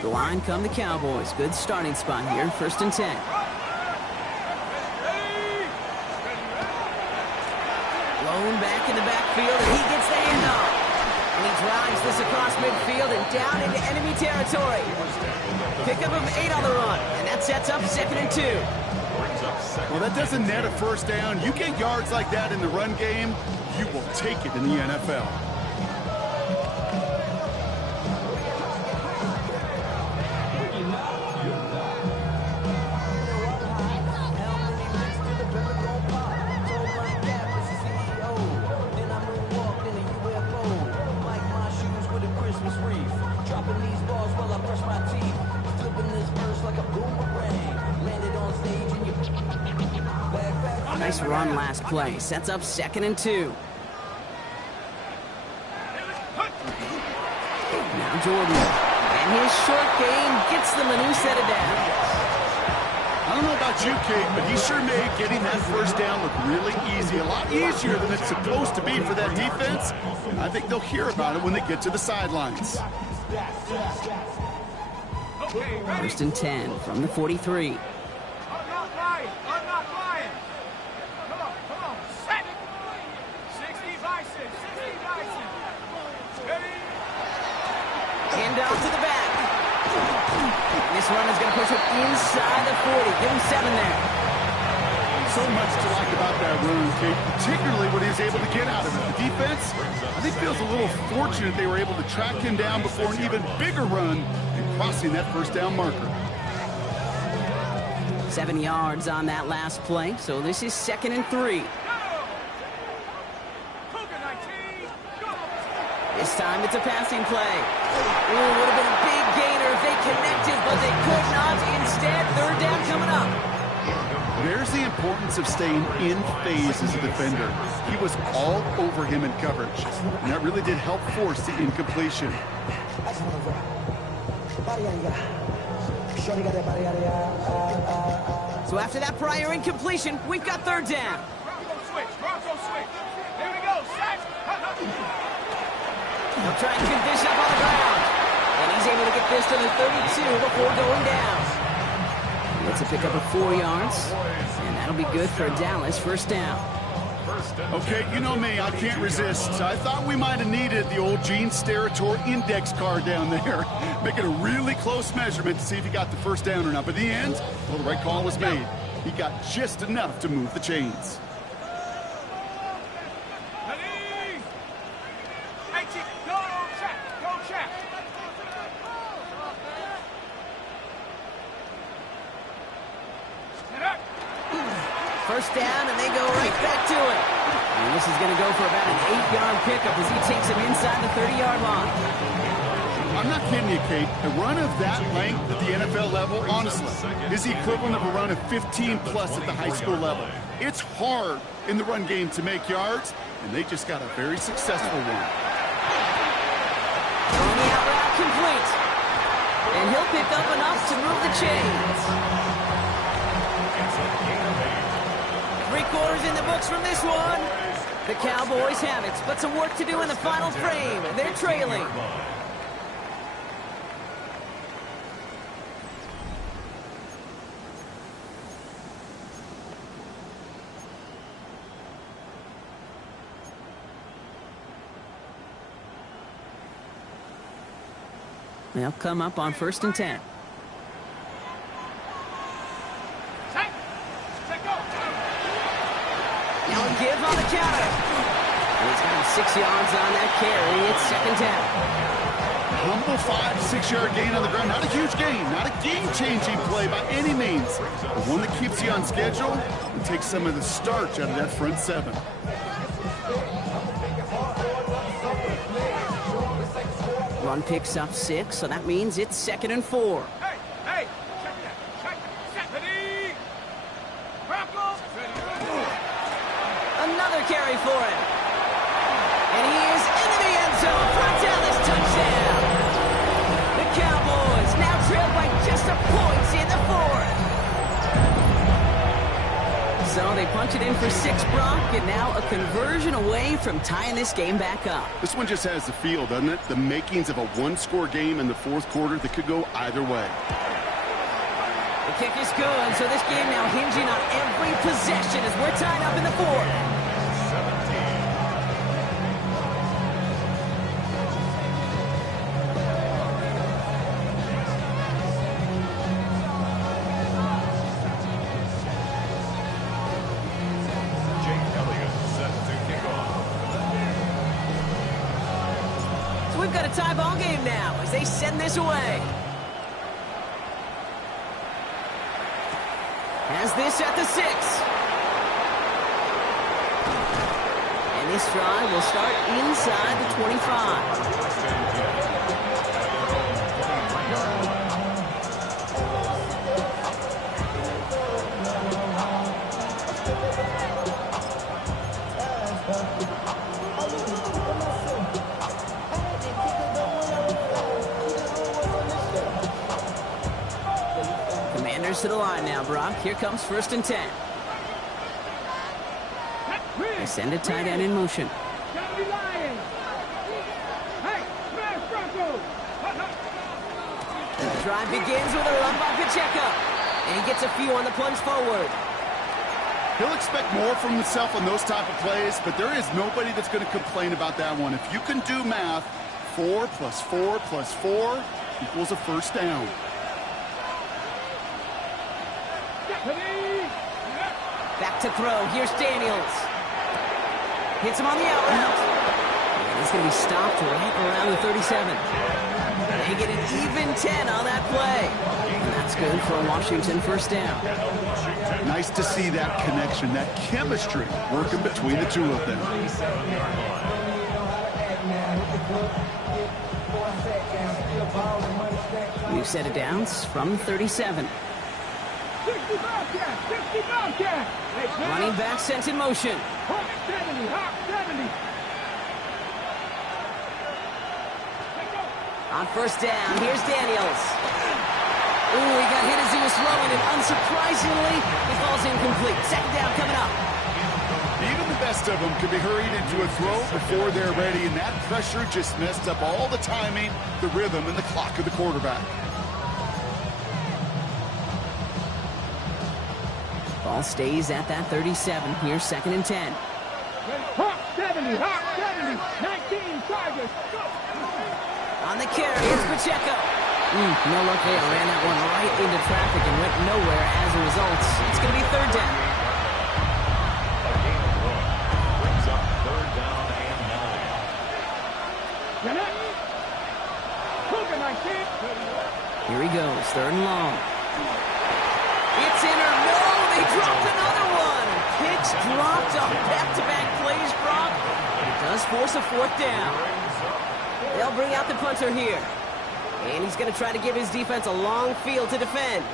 Line come the Cowboys. Good starting spot here. 1st and 10. Blown back in the backfield, and he gets the handoff. And he drives this across midfield and down into enemy territory. Pickup of 8 on the run, and that sets up 2nd and 2. Well, that doesn't net a 1st down. You get yards like that in the run game, you will take it in the NFL. Nice run last play. Sets up 2nd and 2. Now Jordan. And his short game gets them a new set of downs. I don't know about you, Kate, but he sure made getting that first down look really easy. A lot easier than it's supposed to be for that defense. And I think they'll hear about it when they get to the sidelines. First and 10 from the 43. I'm not lying. I'm not lying. Come on. Set. 60 by 6. 60 by 6. Ready? Hand off to the back. This run is going to push him inside the 40. Give him 7 there. So much to like about that run, Kate, particularly what he was able to get out of it. The defense, I think, feels a little fortunate they were able to track him down before an even bigger run and crossing that first down marker. 7 yards on that last play, so this is 2nd and 3. This time it's a passing play. Ooh, would have been a big gainer if they connected, but they could not. Instead, 3rd down coming up. There's the importance of staying in phase as a defender. He was all over him in coverage, and that really did help force the incompletion. So after that prior incompletion, we've got 3rd down. Bronco switch. Here we go. Set. He'll try and get this up on the ground. And he's able to get this to the 32 before going down. It's a pickup of 4 yards, and that'll be good for Dallas. 1st down. Okay, you know me, I can't resist. I thought we might have needed the old Gene Steratore index card down there. Making a really close measurement to see if he got the 1st down or not. But in the end, well, the right call was made. He got just enough to move the chains. First down, and they go right back to it. And this is going to go for about an 8-yard pickup as he takes him inside the 30-yard line. I'm not kidding you, Kate. A run of that length at the NFL level, honestly, is the equivalent of a run of 15-plus at the high school level. It's hard in the run game to make yards, and they just got a very successful one. Throwing the out route complete. And he'll pick up enough to move the chains. 3 quarters in the books from this one. The Cowboys have it, but some work to do in the final frame. They're trailing. They'll come up on 1st and 10. Now a give on the counter. And he's got him 6 yards on that carry. It's 2nd down. Humble 5-6-yard gain on the ground. Not a huge gain, not a game-changing play by any means, but one that keeps you on schedule and takes some of the starch out of that front 7. Run picks up 6, so that means it's 2nd and 4. Hey, check that. Set. Ready. Bronco. Another carry for him. And he is into the end zone for a Dallas touchdown. The Cowboys now trail by just a point in the 4th. So they punch it in for 6, Brock, and now a conversion away from tying this game back up. This one just has the feel, doesn't it? The makings of a one-score game in the 4th quarter that could go either way. The kick is good, so this game now hinging on every possession as we're tied up in the 4th. We've got a tie ball game now as they send this away. Has this at the 6. And this drive will start inside the 25. runners to the line now, Brock. Here comes 1st and 10. They send a tight end in motion. The drive begins with a run by Pacheco. And he gets a few on the plunge forward. He'll expect more from himself on those type of plays, but there is nobody that's going to complain about that one. If you can do math, 4 plus 4 plus 4 equals a first down. Back to throw. Here's Daniels. Hits him on the out route. And he's going to be stopped right around the 37. They get an even 10 on that play. And that's good for a Washington first down. Nice to see that connection, that chemistry working between the two of them. New set of downs from 37. Running back sent in motion. On first down, here's Daniels. Ooh, he got hit as he was throwing, and unsurprisingly, he falls incomplete. 2nd down coming up. Even the best of them can be hurried into a throw before they're ready, and that pressure just messed up all the timing, the rhythm, and the clock of the quarterback. Ball stays at that 37. Here's 2nd and 10. Hawk 70, 19 Tigers, go! On the carry, it's Pacheco. No luck there. Ran that one right into traffic and went nowhere as a result. It's going to be 3rd down. A game of run brings up 3rd down and 9. Here he goes, 3rd and long. It's in or no, they dropped another one. Picks dropped on back-to-back plays, Brock. It does force a 4th down. They'll bring out the punter here. And he's going to try to give his defense a long field to defend.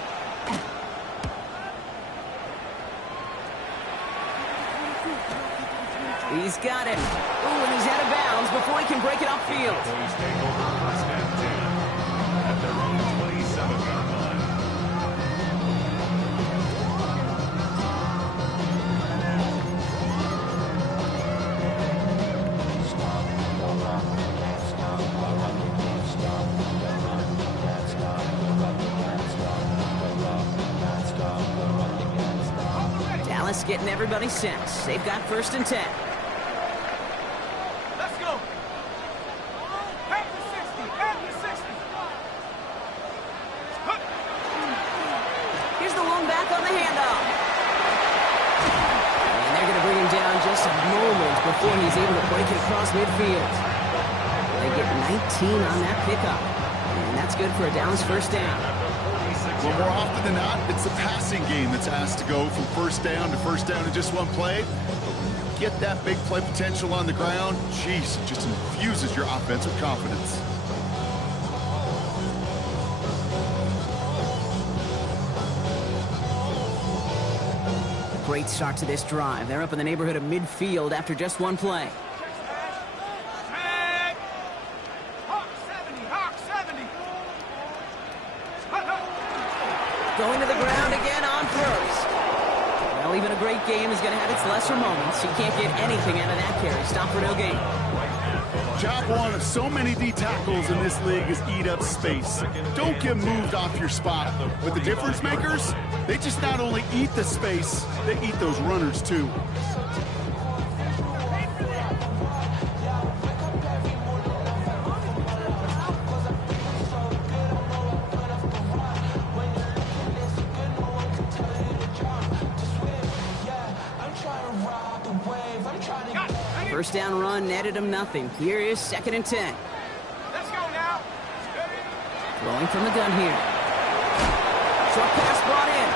He's got it. Ooh, and he's out of bounds before he can break it upfield. Cowboys take over 1st and 10 at their own 27-yard line. Dallas getting everybody set. They've got 1st and 10. Let's go! Head to 60, head to 60! Here's the lone back on the handoff. And they're going to bring him down just a moment before he's able to break it across midfield. They get 19 on that pickup. And that's good for a Dallas first down. Well, more often than not, it's the passing game that's asked to go from first down in just one play. But when you get that big play potential on the ground, geez, it just infuses your offense with confidence. Great start to this drive. They're up in the neighborhood of midfield after just one play. Going to the ground again on first. Well, even a great game is going to have its lesser moments. You can't get anything out of that carry. Stop for no gain. Job one of so many D tackles in this league is eat up space. Don't get moved off your spot. But the difference makers, they just not only eat the space, they eat those runners too. First down run netted him nothing. Here is 2nd and 10. Let's go now. Throwing from the gun here. Short pass brought in.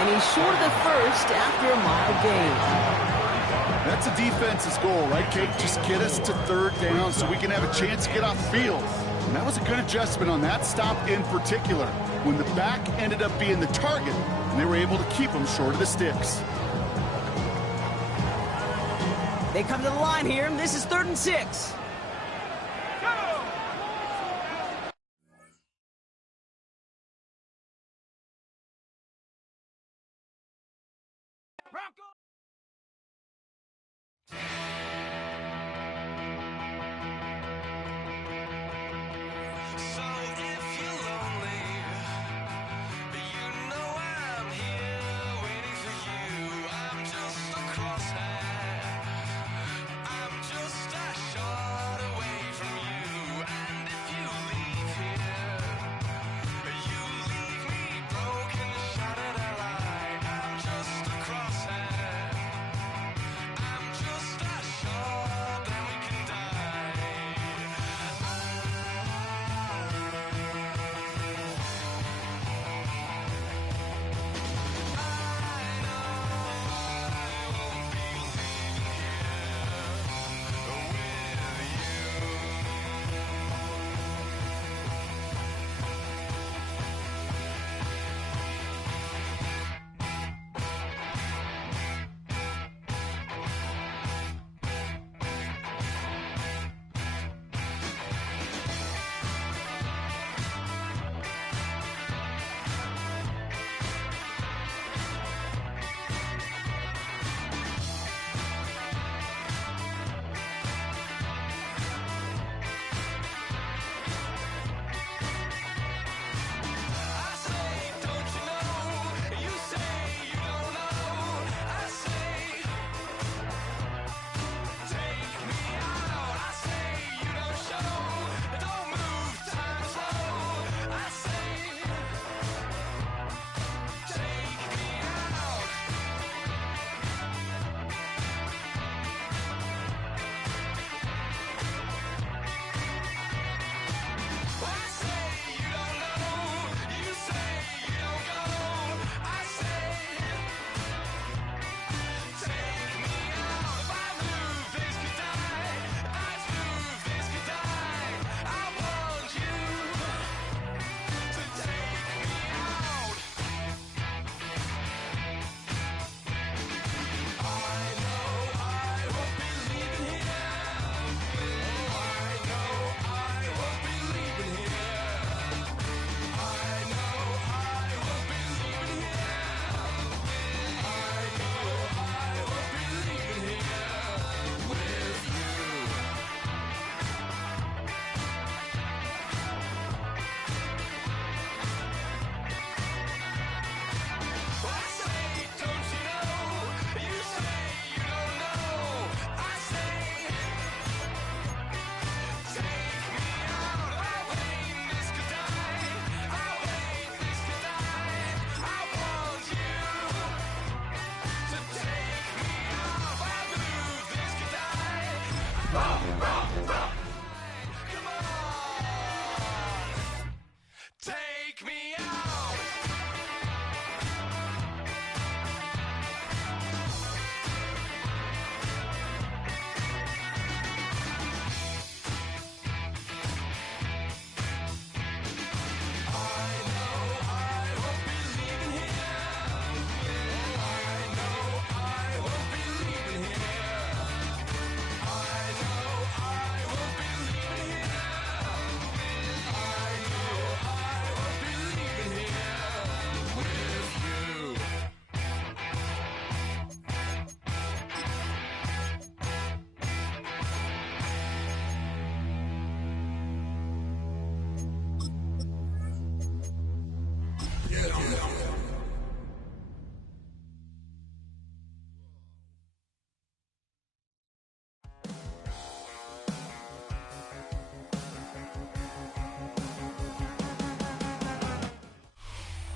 And he's short of the first after a mild gain. That's a defense's goal, right, Kate? Just get us to 3rd down so we can have a chance to get off the field. And that was a good adjustment on that stop in particular, when the back ended up being the target, and they were able to keep him short of the sticks. They come to the line here. This is 3rd and 6.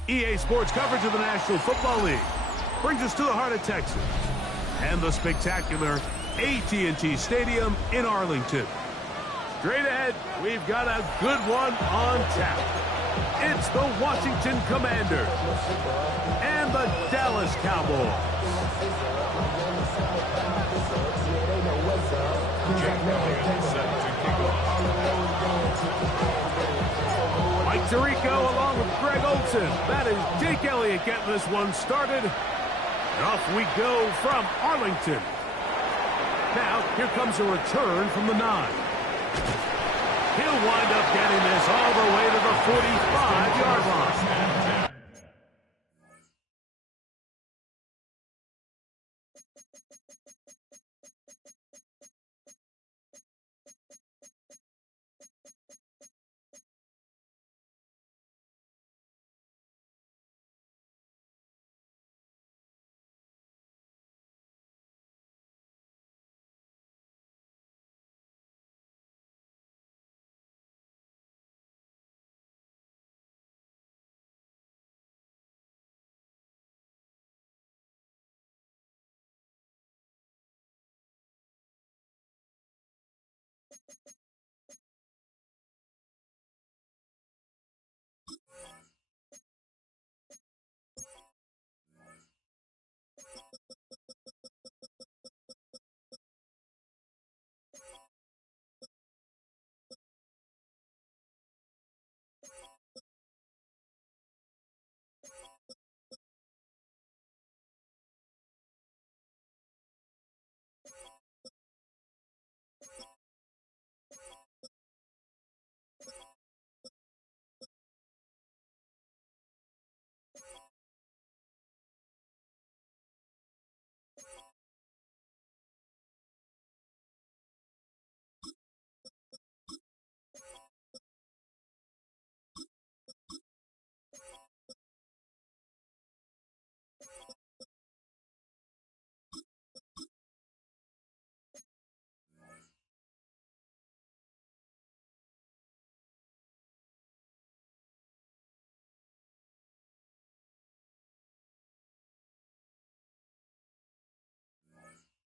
EA Sports coverage of the National Football League brings us to the heart of Texas and the spectacular AT&T Stadium in Arlington. Straight ahead, we've got a good one on tap. It's the Washington Commanders and the Dallas Cowboys. Mike Tirico along with Greg Olson. That is Jake Elliott getting this one started. And off we go from Arlington. Now, here comes a return from the 9. He'll wind up getting this all the way to the 45-yard line.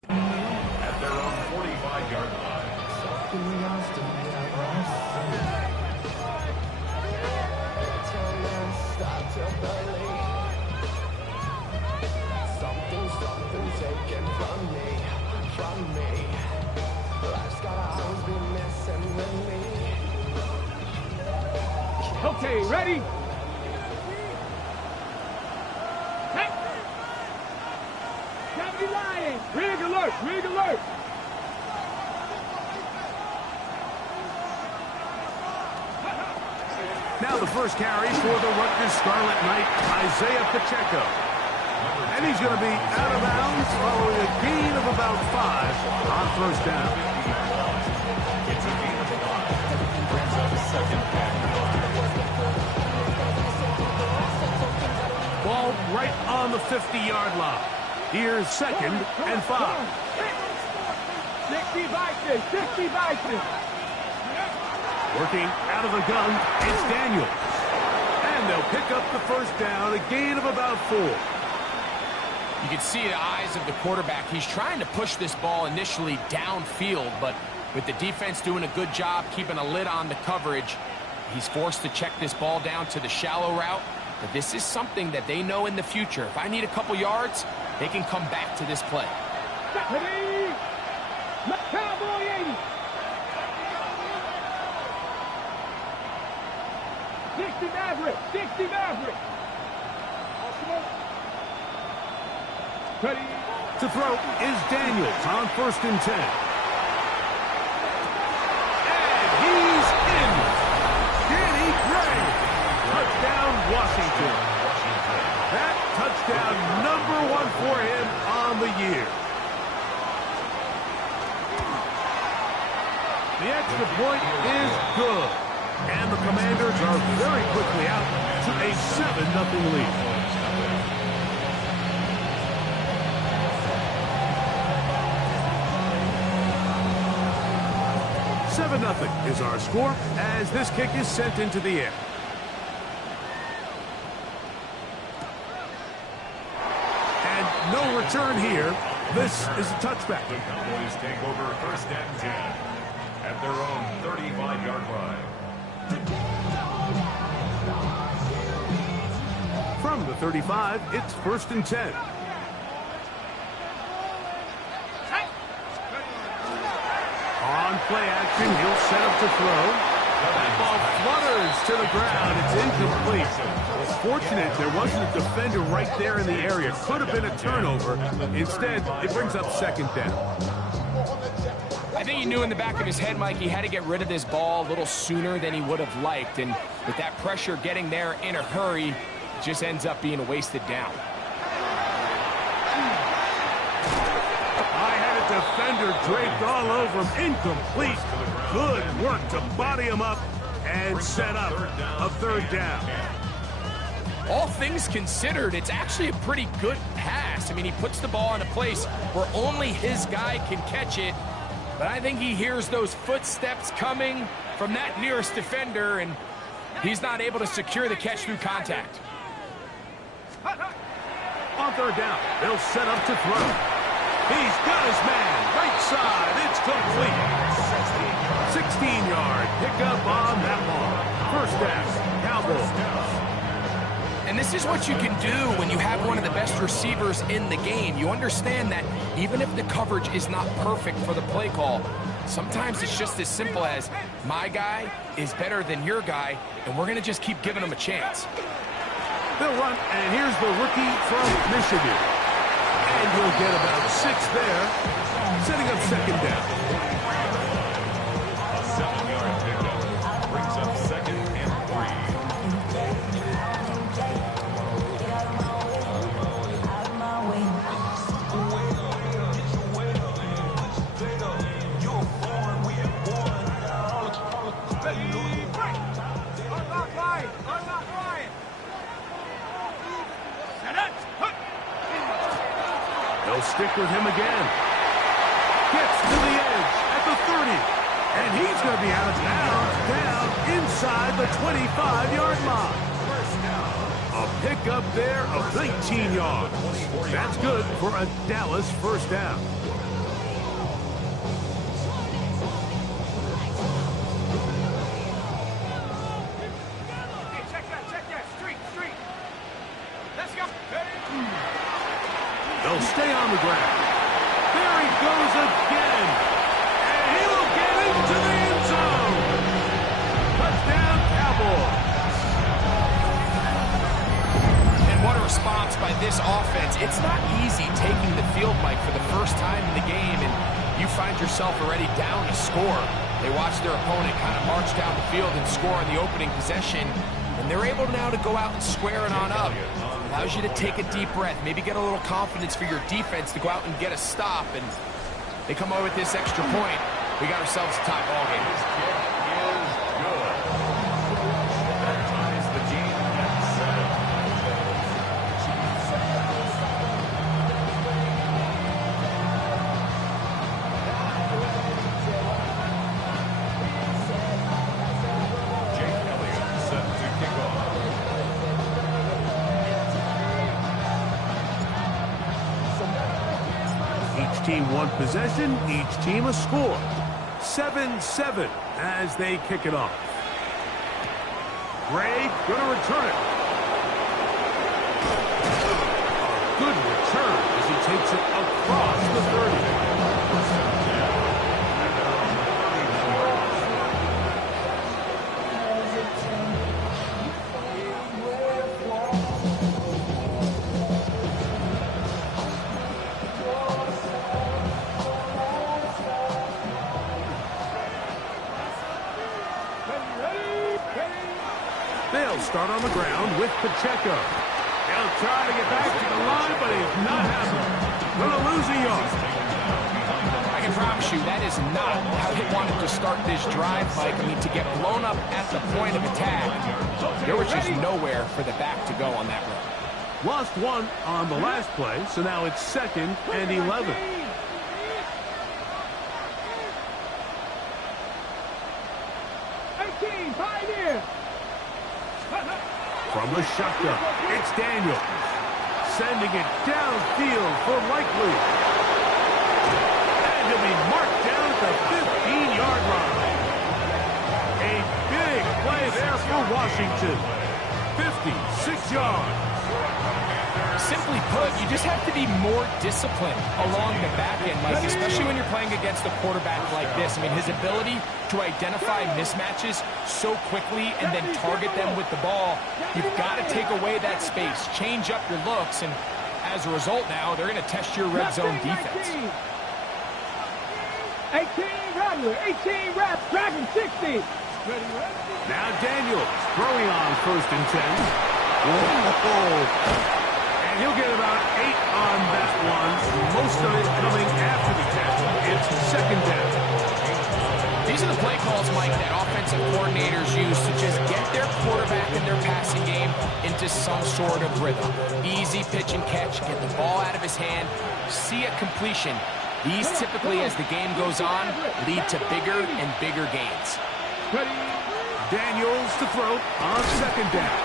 At their own 45-yard line. Something taken from me. Life's gotta always be messing with me. Okay, ready? Hey! Deputy Lion! Rig alert! Rig alert! Now the first carry for the Rutgers Scarlet Knight, Isaiah Pacheco. And he's going to be out of bounds following a gain of about 5 on first down. It's a gain of 5. Brings up a second down. Ball right on the 50-yard line. Here's 2nd and 5. 60 Vikings! 60 Vikings! Working out of the gun, it's Daniels. And they'll pick up the first down, a gain of about 4. You can see the eyes of the quarterback. He's trying to push this ball initially downfield, but with the defense doing a good job keeping a lid on the coverage, he's forced to check this ball down to the shallow route. But this is something that they know in the future. If I need a couple yards, they can come back to this play. Cowboy 80! 60 Maverick! 60 Maverick! Ready? To throw is Daniels on 1st and 10. And he's in. Danny Gray. Touchdown, Washington. That touchdown number 1 for him on the year. The extra point is good. And the Commanders are very quickly out to a 7-0 lead. Nothing is our score as this kick is sent into the air. no return here. This is a touchback. The Cowboys take over first and 10 at their own 35-yard line. From the 35, it's first and 10. On play action, he'll set up to throw. That ball flutters to the ground. It's incomplete. It's fortunate there wasn't a defender right there in the area. Could have been a turnover. Instead, it brings up second down. I think he knew in the back of his head, Mike, he had to get rid of this ball a little sooner than he would have liked. And with that pressure getting there in a hurry, it just ends up being a wasted down. Defender draped all over him. Incomplete. Good work to body him up and set up a third down. All things considered, it's actually a pretty good pass. I mean, he puts the ball in a place where only his guy can catch it. But I think he hears those footsteps coming from that nearest defender, and he's not able to secure the catch through contact. On third down, they'll set up to throw. He's got his man. Right side. It's complete. 16-yard pickup on that ball. First down, Cowboys. And this is what you can do when you have one of the best receivers in the game. You understand that even if the coverage is not perfect for the play call, sometimes it's just as simple as my guy is better than your guy, and we're going to just keep giving him a chance. They'll run, and here's the rookie from Michigan. And we'll get about 6 there, setting up second down. A 7-yard pickup brings up second and 3. They'll stick with him again. Gets to the edge at the 30. And he's going to be out of bounds down inside the 25-yard line. A pickup there of 19 yards. That's good for a Dallas first down. They'll stay on the ground. There he goes again. And he will get into the end zone. Touchdown, Cowboys. And what a response by this offense. It's not easy taking the field, Mike, for the first time in the game, and you find yourself already down a score. They watch their opponent kind of march down the field and score on the opening possession, and they're able now to go out and square it on up. Allows you to take a deep breath, maybe get a little confidence for your defense to go out and get a stop, and they come over with this extra point. We got ourselves a tie ball game. This kick is good. That ties the game at 7. Jake Elliott set to kick off. Each team one possession, each team a score. 7-7 as they kick it off. Gray going to return it. A good return as he takes it across the 30. They'll start on the ground with Pacheco. He'll try to get back to the line, but he's not having it. Going to lose a yard. I can promise you that is not how they wanted to start this drive, Mike. I mean, to get blown up at the point of attack, there was just nowhere for the back to go on that run. Lost one on the last play, so now it's 2nd and 11. From the shotgun, it's Daniels. sending it downfield for Likely. And he'll be marked down at the 15-yard line. A big play there for Washington. 56 yards. Simply put, you just have to be more disciplined along the back end, Mike, especially when you're playing against a quarterback like this. I mean, his ability to identify mismatches so quickly and then target them with the ball, you've got to take away that space, change up your looks, and as a result now, they're going to test your red zone defense. 18 Rattler, 18 reps, Dragon 60. Now Daniels throwing on 1st and 10. Whoa. And he'll get about 8 on that one. Most of it coming after the catch. It's 2nd down. These are the play calls, Mike, that offensive coordinators use to just get their quarterback and their passing game into some sort of rhythm. Easy pitch and catch, get the ball out of his hand, see a completion. These typically, as the game goes on, lead to bigger and bigger gains. Daniels to throw on 2nd down.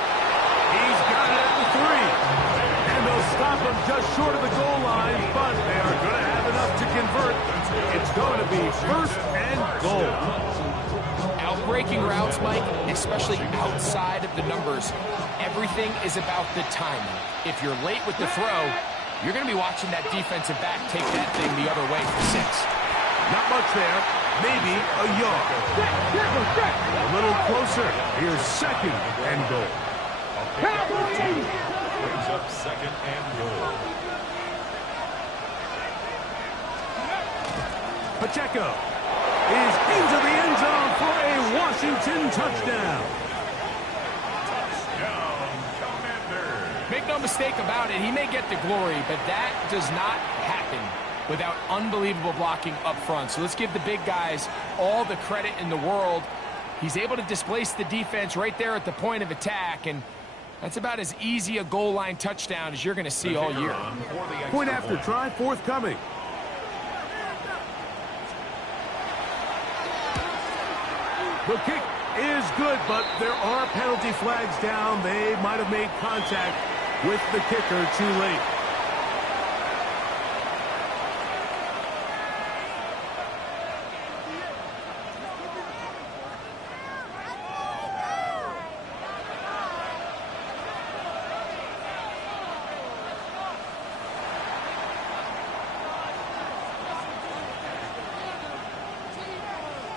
He's got it at the 3. And they'll stop him just short of the goal line, but they are going to have enough to convert. It's going to be 1st and goal. Outbreaking routes, Mike, especially outside of the numbers, everything is about the timing. If you're late with the throw, you're going to be watching that defensive back take that thing the other way for 6. Not much there. Maybe a yard. A little closer. Here's 2nd and goal. Brings up 2nd and goal. Pacheco is into the end zone for a Washington touchdown. Touchdown, Commanders. Make no mistake about it, he may get the glory, but that does not happen without unbelievable blocking up front. So let's give the big guys all the credit in the world. He's able to displace the defense right there at the point of attack, and that's about as easy a goal line touchdown as you're going to see all year. Point after try forthcoming. The kick is good, but there are penalty flags down. They might have made contact with the kicker too late.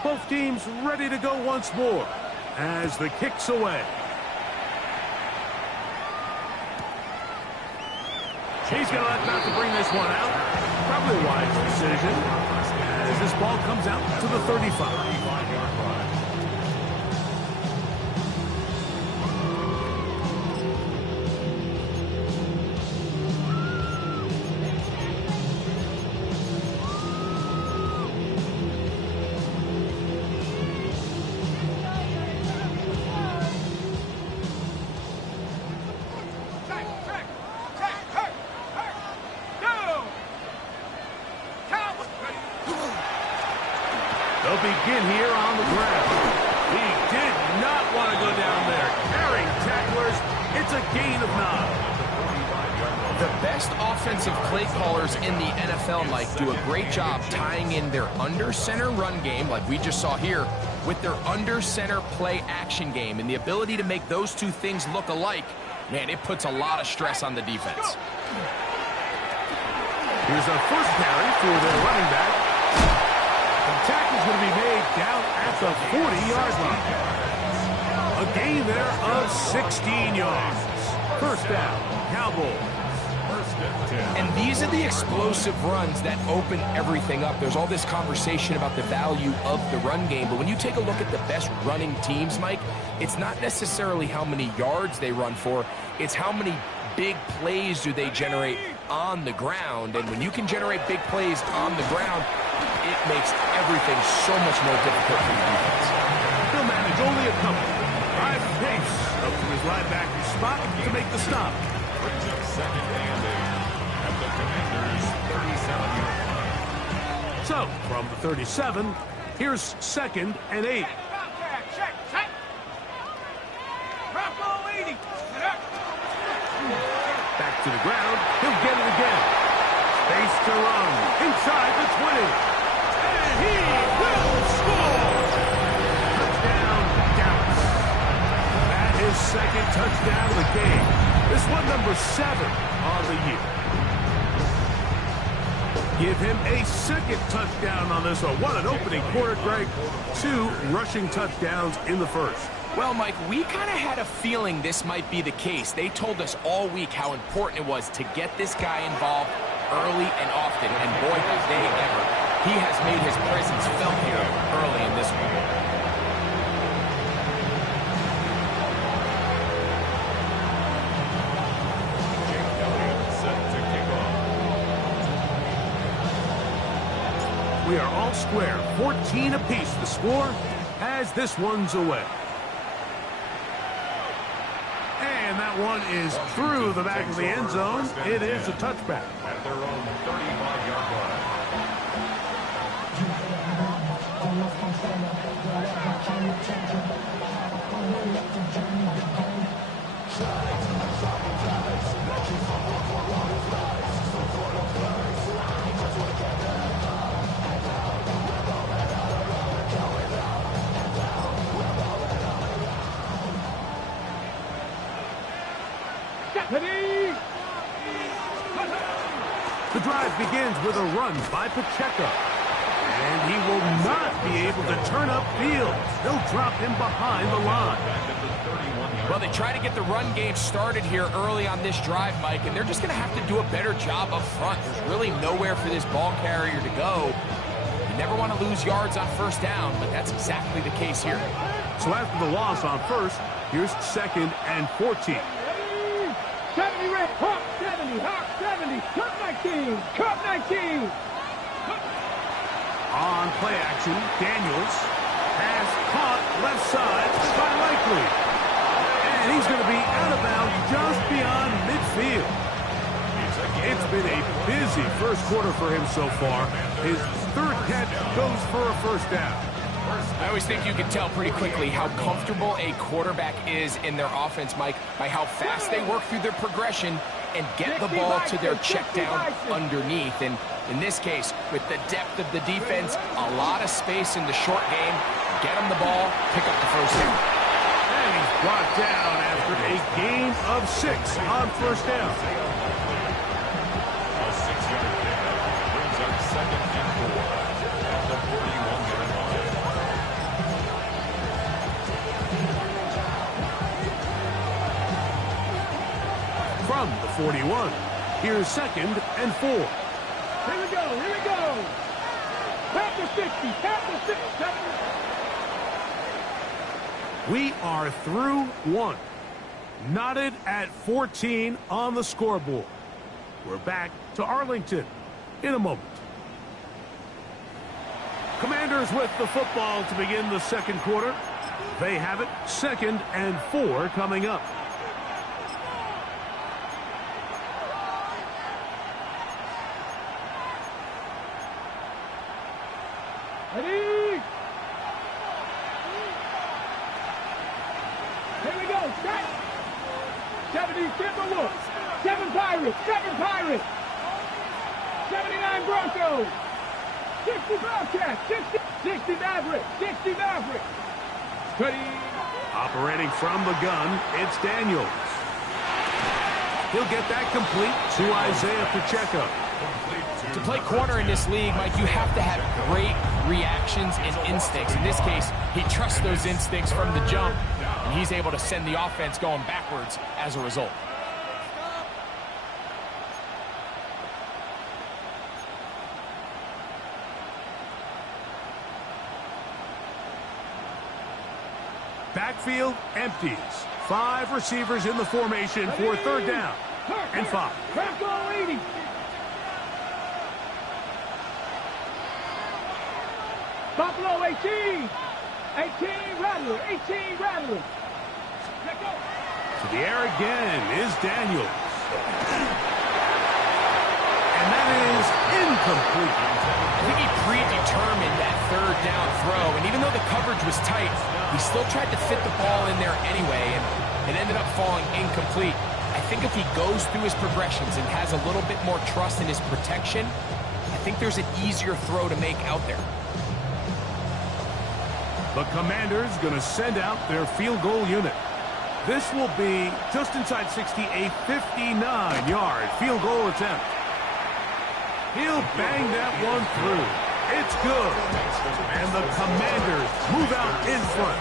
Both teams ready to go once more as the kick's away. He's going to let not to bring this one out. Probably a wise decision as this ball comes out to the 35-yard line. They'll begin here on the ground. He did not want to go down there. Carrying tacklers. It's a gain of 9. The best offensive play callers in the NFL, Mike, do a great job tying in their under-center run game, like we just saw here, with their under-center play action game. And the ability to make those two things look alike, man, it puts a lot of stress on the defense. Here's a first carry for their running back. The tackle's going to be made down at the 40-yard line. A gain there of 16 yards. First down, Cowboys. And these are the explosive runs that open everything up. There's all this conversation about the value of the run game, but when you take a look at the best running teams, Mike, it's not necessarily how many yards they run for, it's how many big plays do they generate on the ground. And when you can generate big plays on the ground, it makes everything so much more difficult for the defense. He'll manage only a couple. Drive pace up to his linebacker spot to make the stop. Brings up 2nd and 8 at the Commanders' 37-yard line. So, from the 37, here's 2nd and 8. Bravo 80. Back to the ground. He'll get it again. Space to run inside the 20. And he will score! Touchdown, Dallas. That is second touchdown of the game. This one number 7 on the year. Give him a second touchdown on this one. What an opening quarter, Greg. 2 rushing touchdowns in the first. Well, Mike, we kind of had a feeling this might be the case. They told us all week how important it was to get this guy involved early and often. And boy, have they ever. He has made his presence felt here early in this one. We are all square. 14 apiece the score as this one's away. And that one is through the back of the end zone. It is a touchback. At their own 35-yard line. The drive begins with a run by Pacheco. And he will not be able to turn upfield. They'll drop him behind the line. Well, they try to get the run game started here early on this drive, Mike, and they're just going to have to do a better job up front. There's really nowhere for this ball carrier to go. You never want to lose yards on first down, but that's exactly the case here. So after the loss on first, here's 2nd and 14. 70 red, Hawk 70, Hawk 70, Cup 19, Cup 19. On play action, Daniels has caught left side by Likely. And he's going to be out of bounds just beyond midfield. It's been a busy first quarter for him so far. His 3rd catch goes for a first down. I always think you can tell pretty quickly how comfortable a quarterback is in their offense, Mike, by how fast they work through their progression and get the ball to their check down underneath. And in this case, with the depth of the defense, a lot of space in the short game, get them the ball, pick up the first down. And he's brought down after a gain of 6 on first down. A 6-yard pickup brings up 2nd and 4 at the 41-yard line. From the 41, here's 2nd and 4. Here we go, here we go. Tap the 60, tap the 60, tap the... We are through 1. Knotted at 14 on the scoreboard. We're back to Arlington in a moment. Commanders with the football to begin the second quarter. They have it 2nd and 4 coming up. Ready? Here we go, set. 70 Timberwolves, 7 Pirates, 7 Pirates. 79 Broncos, 60 Bobcats, 60 Mavericks, 60 Mavericks. Ready? Operating from the gun, it's Daniels. He'll get that complete to Isaiah Pacheco. To play corner in this league, Mike, you have to have great reactions and instincts. In this case, he trusts those instincts from the jump, and he's able to send the offense going backwards as a result. Backfield empties. 5 receivers in the formation for 3rd down and 5. Bronco 80. Buffalo 18. 18 Rattler, 18 Rattler. Let go. To the air again is Daniels. And that is incomplete. I think he predetermined that 3rd down throw, and even though the coverage was tight, he still tried to fit the ball in there anyway, and it ended up falling incomplete. I think if he goes through his progressions and has a little bit more trust in his protection, I think there's an easier throw to make out there. The Commanders going to send out their field goal unit. This will be just inside 60, a 59-yard field goal attempt. He'll bang that one through. It's good. And the Commanders move out in front.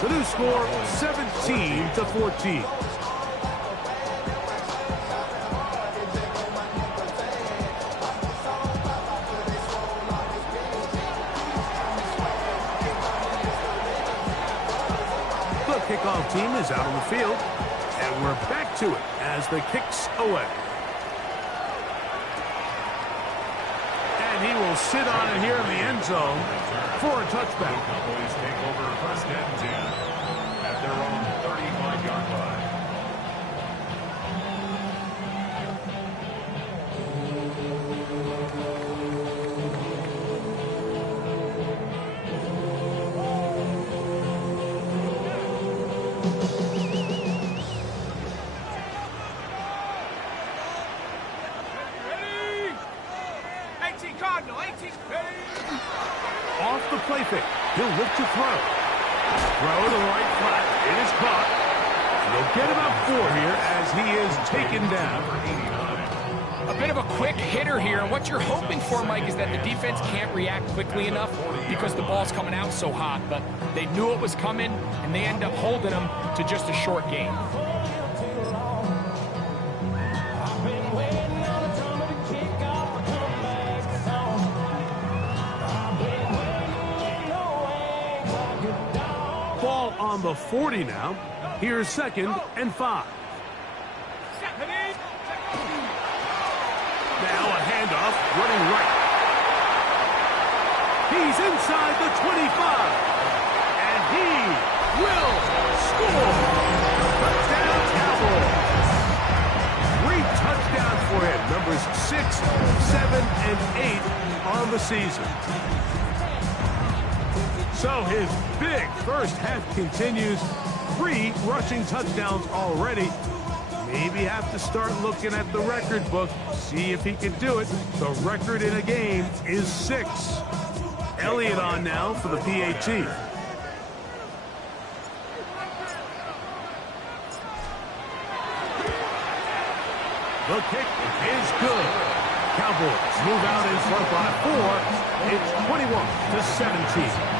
The new score, 17-14. Kickoff team is out on the field, and we're back to it as the kick's away. And he will sit on it here in the end zone for a touchback. Cowboys take over first and 10 at their own 35-yard line. Off the play fake. He'll look to throw. Throw to the right flat. It is caught. They'll get about 4 here as he is taken down. A bit of a quick hitter here, and what you're hoping for, Mike, is that the defense can't react quickly enough because the ball's coming out so hot, but they knew it was coming, and they end up holding them to just a short gain. Ball on the 40 now. Here's 2nd and 5. Now a handoff, running right. He's inside the 25. And he will score. Touchdown, Cowboys. 3 touchdowns for him. Numbers 6, 7, and 8 on the season. So his big first half continues. 3 rushing touchdowns already. Maybe have to start looking at the record book, see if he can do it. The record in a game is 6. Elliott on now for the PAT. The kick is good. Cowboys move out in front by 4. It's 21-17.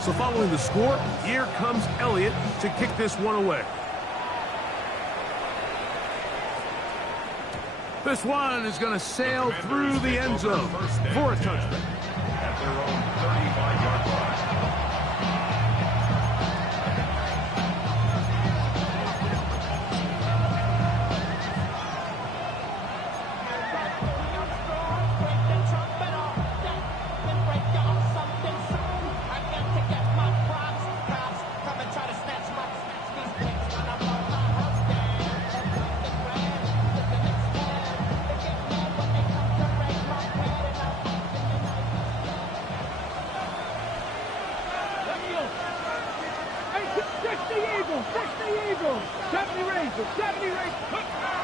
So following the score, here comes Elliott to kick this one away. This one is going to sail through the end zone for a touchdown. At their own 35-yard line.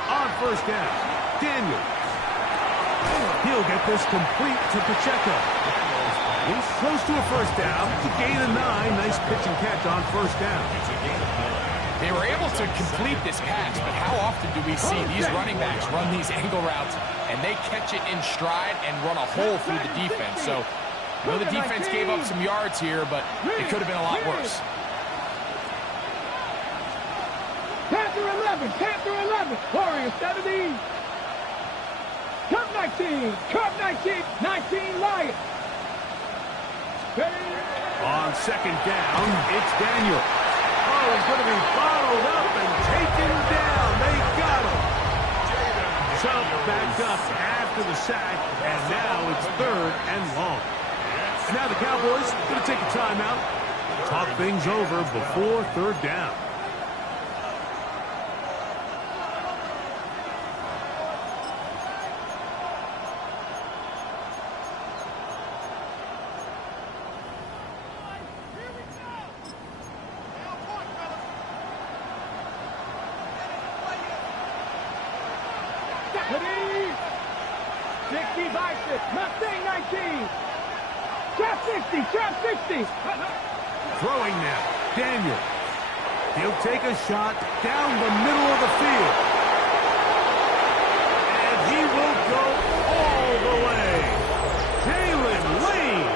On first down, Daniels. He'll get this complete to Pacheco. He's close to a first down. To gain a 9. Nice pitch and catch on first down. They were able to complete this pass, but how often do we see these running backs run these angle routes and they catch it in stride and run a hole through the defense? So I know the defense gave up some yards here, but it could have been a lot worse. Panther 11, Warriors 17. Cup 19, 19 Lions. On second down, it's Daniel. Oh, he's going to be bottled up and taken down. They got him. So backed up after the sack, and now it's 3rd and long. And now the Cowboys going to take a timeout, talk things over before 3rd down. Throwing now, Daniel. He'll take a shot down the middle of the field. And he will go all the way. Jalen Lane,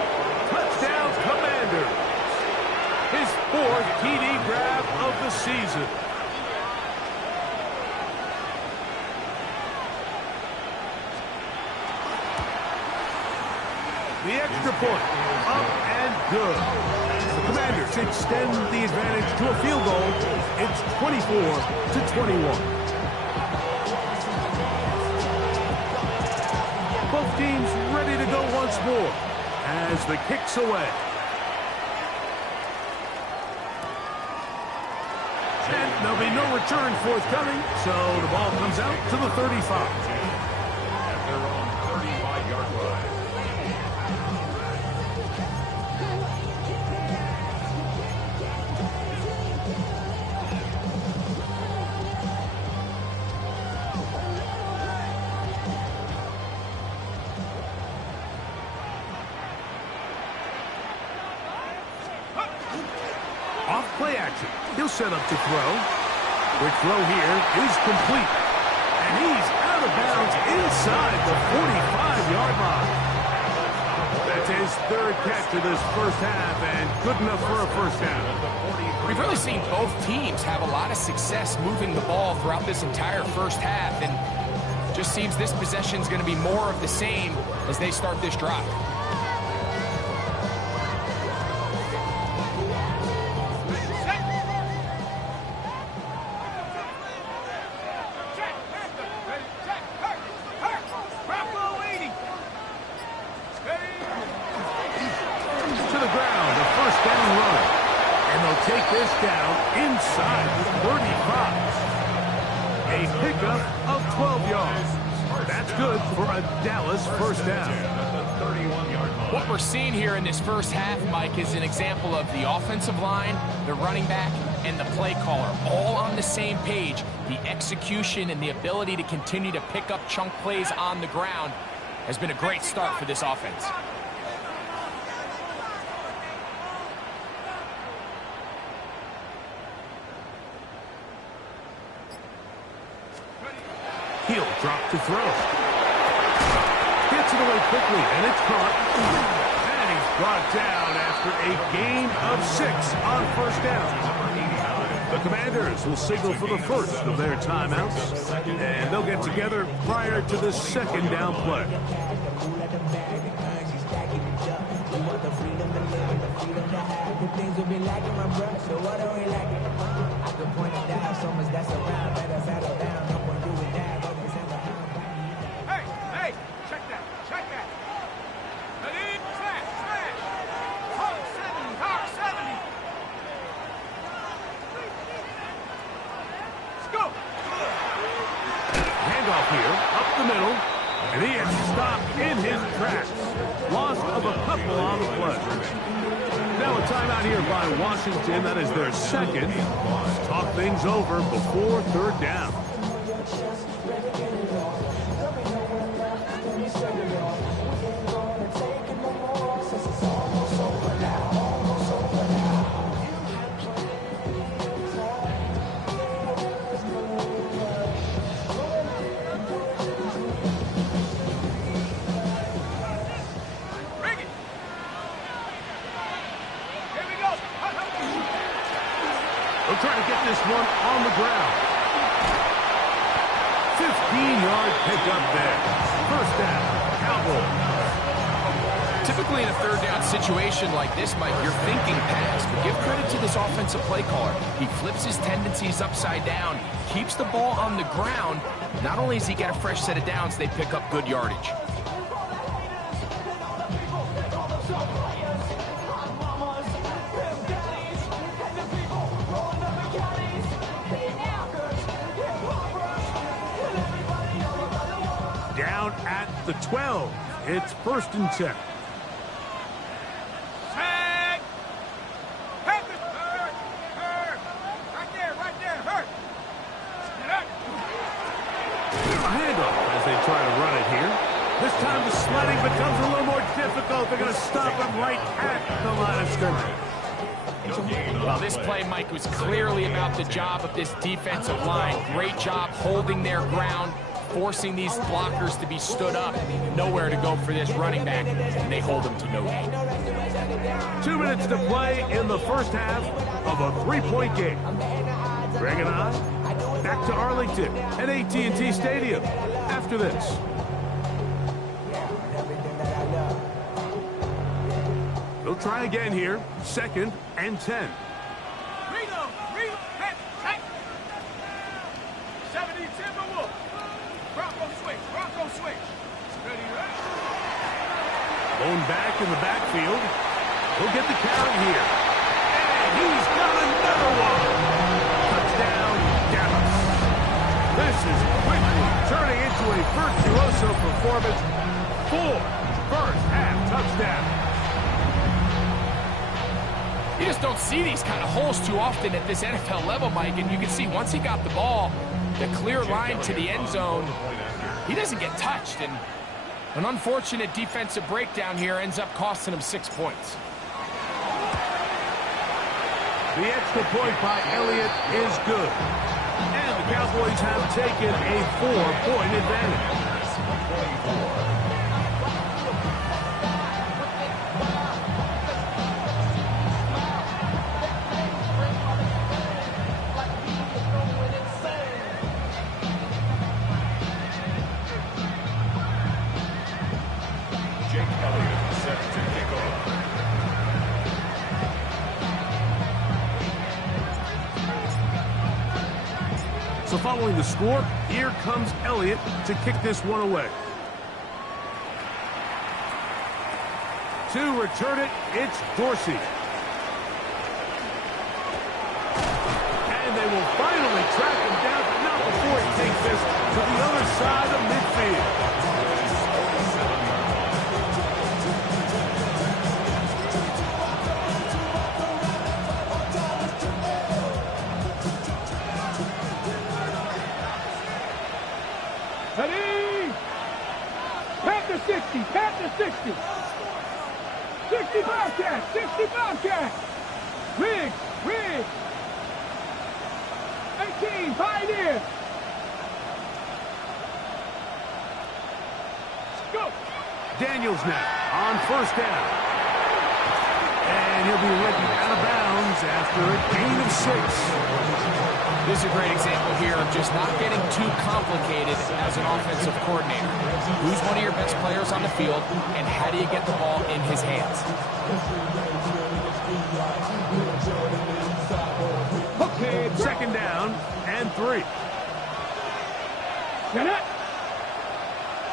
touchdown Commanders. His 4th TD grab of the season. The extra point, up and good. The Commanders extend the advantage to a field goal. It's 24-21. Both teams ready to go once more as the kick's away. And there'll be no return forthcoming, so the ball comes out to the 35. At their own 35-yard line. Off play action. He'll set up to throw. Quick throw here is complete. And he's out of bounds inside the 45-yard line. That's his 3rd catch of this first half and good enough for a first down. We've really seen both teams have a lot of success moving the ball throughout this entire first half, and just seems this possession is going to be more of the same as they start this drive. Take this down inside the 35. A pickup of 12 yards. That's good for a Dallas first down. What we're seeing here in this first half, Mike, is an example of the offensive line, the running back, and the play caller all on the same page. The execution and the ability to continue to pick up chunk plays on the ground has been a great start for this offense. He'll drop to throw. Gets it away quickly, and it's caught. And he's brought down after a gain of 6 on first down. The Commanders will signal for the first of their timeouts, and they'll get together prior to the second down play. Hey, check that. Ready? Smash. Hard 70. Let's go. Handoff here, up the middle, and he is stopped in his tracks. Loss of a couple on the play. Now a timeout here by Washington. That is their second. Talk things over before 3rd down. They'll try to get this one on the ground. 15-yard pickup there. First down, Cowboys. Typically in a third down situation like this, Mike, you're thinking pass, but give credit to this offensive play caller. He flips his tendencies upside down, keeps the ball on the ground. Not only does he get a fresh set of downs, they pick up good yardage. Down at the 12. It's 1st and 10. This time the sledding becomes a little more difficult. They're going to stop him right at the line of scrimmage. Well, this play, Mike, was clearly about the job of this defensive line. Great job holding their ground, forcing these blockers to be stood up. Nowhere to go for this running back, and they hold him to no gain. 2 minutes to play in the first half of a 3-point game. Greg and I, back to Arlington at AT&T Stadium after this. They'll try again here. 2nd and 10. Reno, hey. 70 Timberwolf. Bronco switch. Ready, right? Going back in the backfield. He'll get the carry here. And he's got another one. Touchdown, Dallas. This is quickly turning into a virtuoso performance. 4 first-half touchdowns. You just don't see these kind of holes too often at this NFL level, Mike. And you can see once he got the ball, the clear line to the end zone, he doesn't get touched. And an unfortunate defensive breakdown here ends up costing him 6 points. The extra point by Elliott is good. And the Cowboys have taken a 4-point advantage. So following the score, here comes Elliott to kick this one away. To return it, it's Dorsey. And they will finally track him down, but not before he takes this to the other side of midfield. Ready? Panther 60, Panther 60. 60 Bobcat, 60 Bobcat. Riggs. 18, Pioneer. Go. Daniels now on 1st down. And he'll be written out of bounds after a gain of 6. This is a great example here of just not getting too complicated as an offensive coordinator. Who's one of your best players on the field, and how do you get the ball in his hands? Okay, 2nd down and 3. Get it.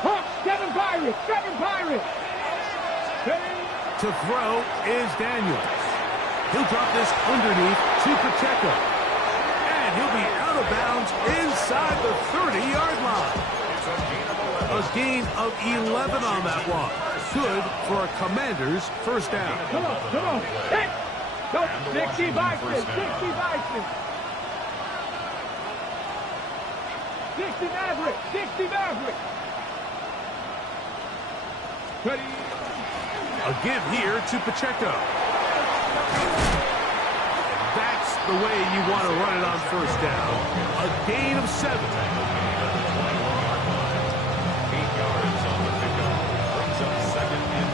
Hawk, 7 Pirates. Ready? To throw is Daniels. He'll drop this underneath to Pacheco. And he'll be out of bounds inside the 30-yard line. A gain of 11 on that one. Good for a Commanders 1st down. Come on. Hit. Go. 60 Vikings. 60 Maverick. Ready? A give here to Pacheco. That's the way you want to run it on 1st down. A gain of 7. 8 yards on the pickup. Brings up 2nd and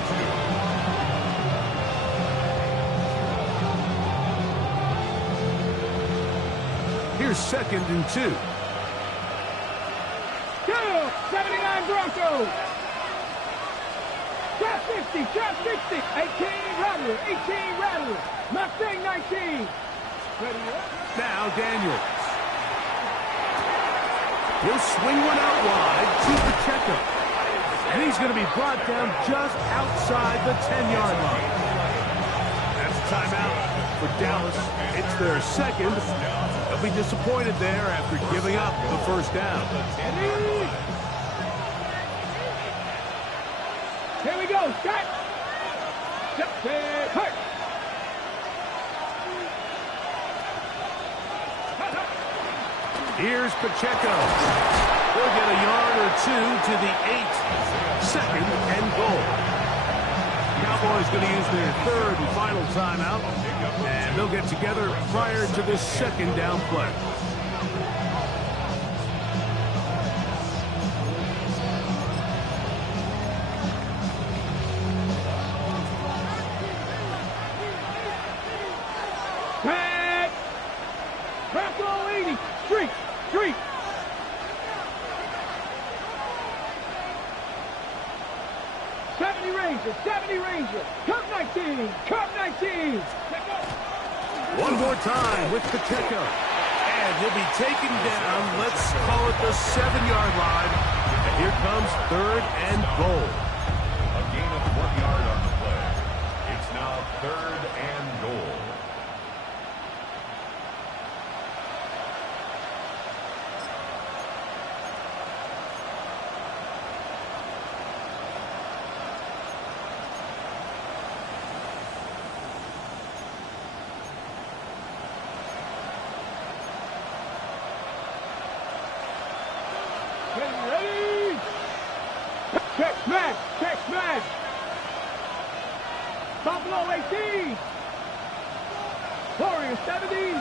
2. Here's 2nd and 2. Go! 79 Broncos! Got 50! 60, trap 60. 18, Rattler, 18, Rattler. Mustang 19. Ready up. Now Daniels. He'll swing one out wide to Pacheco. And he's going to be brought down just outside the 10-yard line. That's a timeout for Dallas. It's their second. They'll be disappointed there after giving up the first down. Here we go. Start. Hurt. Here's Pacheco. He'll get a yard or two to the 8. Second and goal. Cowboys going to use their third and final timeout. And they'll get together prior to this second down play. Back. Bravo 80. Street. Street. Ranger, 70 Ranger, Cup 19, Cup 19. One more time with Pacheco. And he'll be taken down, let's call it the 7-yard line. And here comes third and goal. A gain of 1 yard on the play. It's now third and goal. Ready? Check smash! Check smash! Buffalo 18! Warrior 70!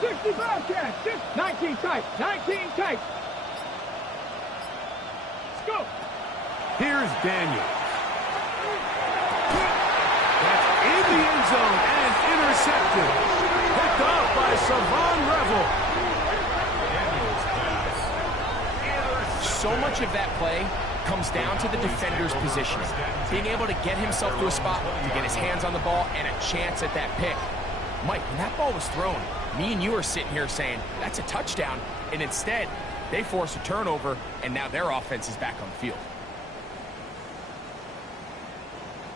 65 catch! 19 tight! 19 tight! Let's go! Here's Daniels. That's in the end zone and intercepted. Picked off by Savon Revel. So much of that play comes down to the defender's positioning. Being able to get himself to a spot, to get his hands on the ball, and a chance at that pick. Mike, when that ball was thrown, me and you are sitting here saying, that's a touchdown. And instead, they force a turnover, and now their offense is back on the field.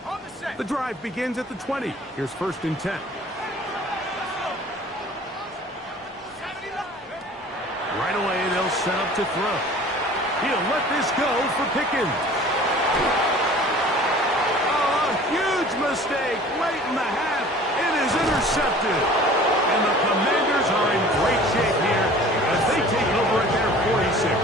On the set! The drive begins at the 20. Here's first and 10. Right away, they'll set up to throw. He'll let this go for Pickens. Oh, a huge mistake late in the half. It is intercepted. And the Commanders are in great shape here as they take over at their 46.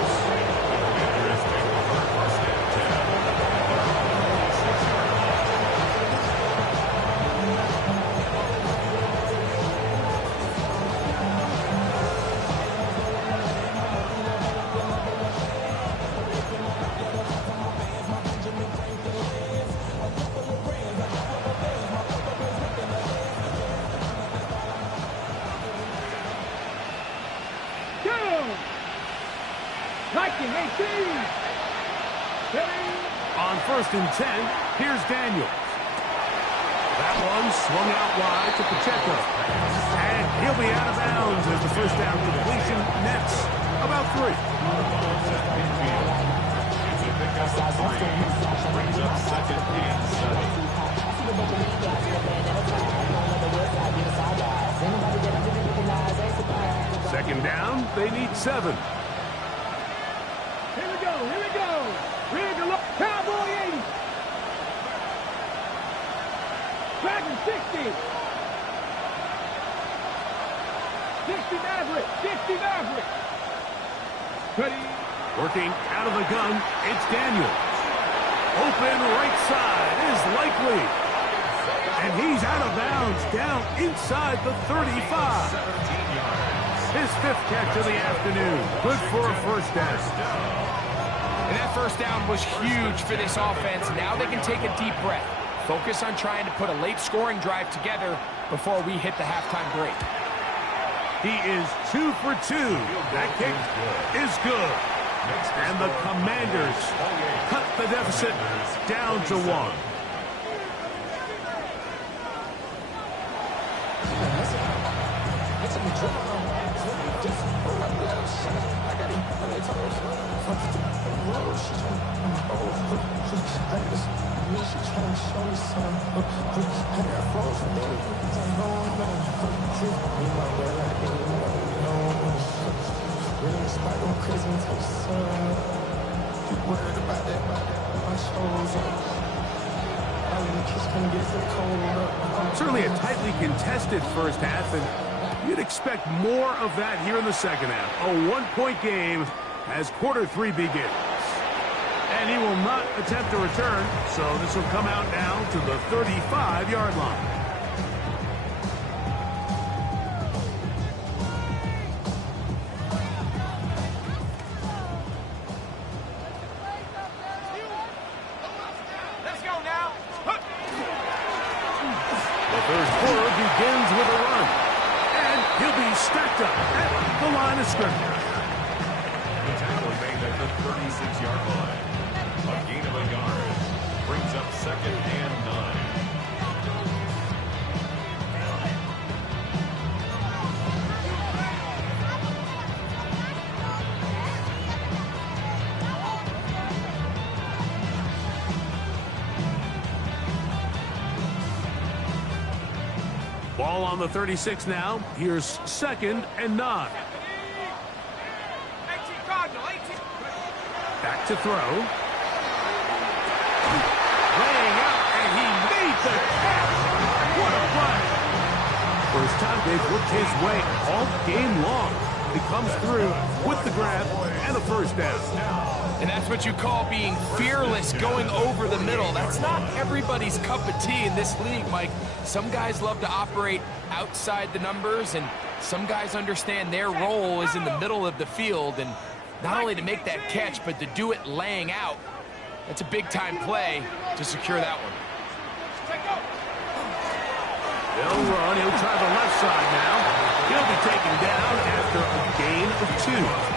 On first and 10, here's Daniels. That one swung out wide to Pacheco. And he'll be out of bounds as the first down completion nets about 3. Brings up second and 7. Second down, they need 7. Here we go, here we go. Ready to look. Cowboy 80. Dragon 60. 60 Maverick, 60 Maverick. Ready. Working out of the gun, it's Daniels. Open right side is likely. And he's out of bounds, down inside the 35. 17 yards. His 5th catch of the afternoon. Good for a first down. And that first down was huge for this offense. Now they can take a deep breath. Focus on trying to put a late scoring drive together before we hit the halftime break. He is 2 for 2. That kick is good. And the Commanders cut the deficit down to 1. Certainly a tightly contested first half, and you'd expect more of that here in the second half. A one-point game as quarter 3 begins. And he will not attempt a return, so this will come out now to the 35-yard line. Let's go now. The third quarter begins with a run. And he'll be stacked up at the line of scrimmage. The tackle made at the 36-yard line. A gain of a yard brings up 2nd and 9. Ball on the 36 now. Here's 2nd and 9. 18 Cardinal, 18. Back to throw. Laying out, and he made the catch. What a play. First time they've worked his way all game long. He comes through with the grab and a first down. And that's what you call being fearless, going over the middle. That's not everybody's cup of tea in this league, Mike. Some guys love to operate outside the numbers, and some guys understand their role is in the middle of the field, and not only to make that catch, but to do it laying out. That's a big-time play to secure that one. They'll run. He'll try the left side now. He'll be taken down after a gain of 2.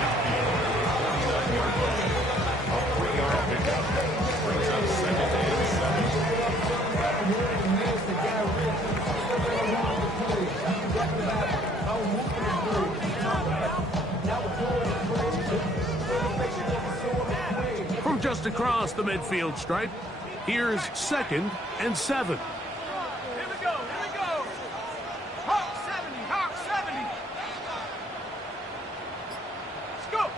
From just across the midfield stripe, here's 2nd and 7. Here we go. Hawk 70, Hawk 70. Let's go.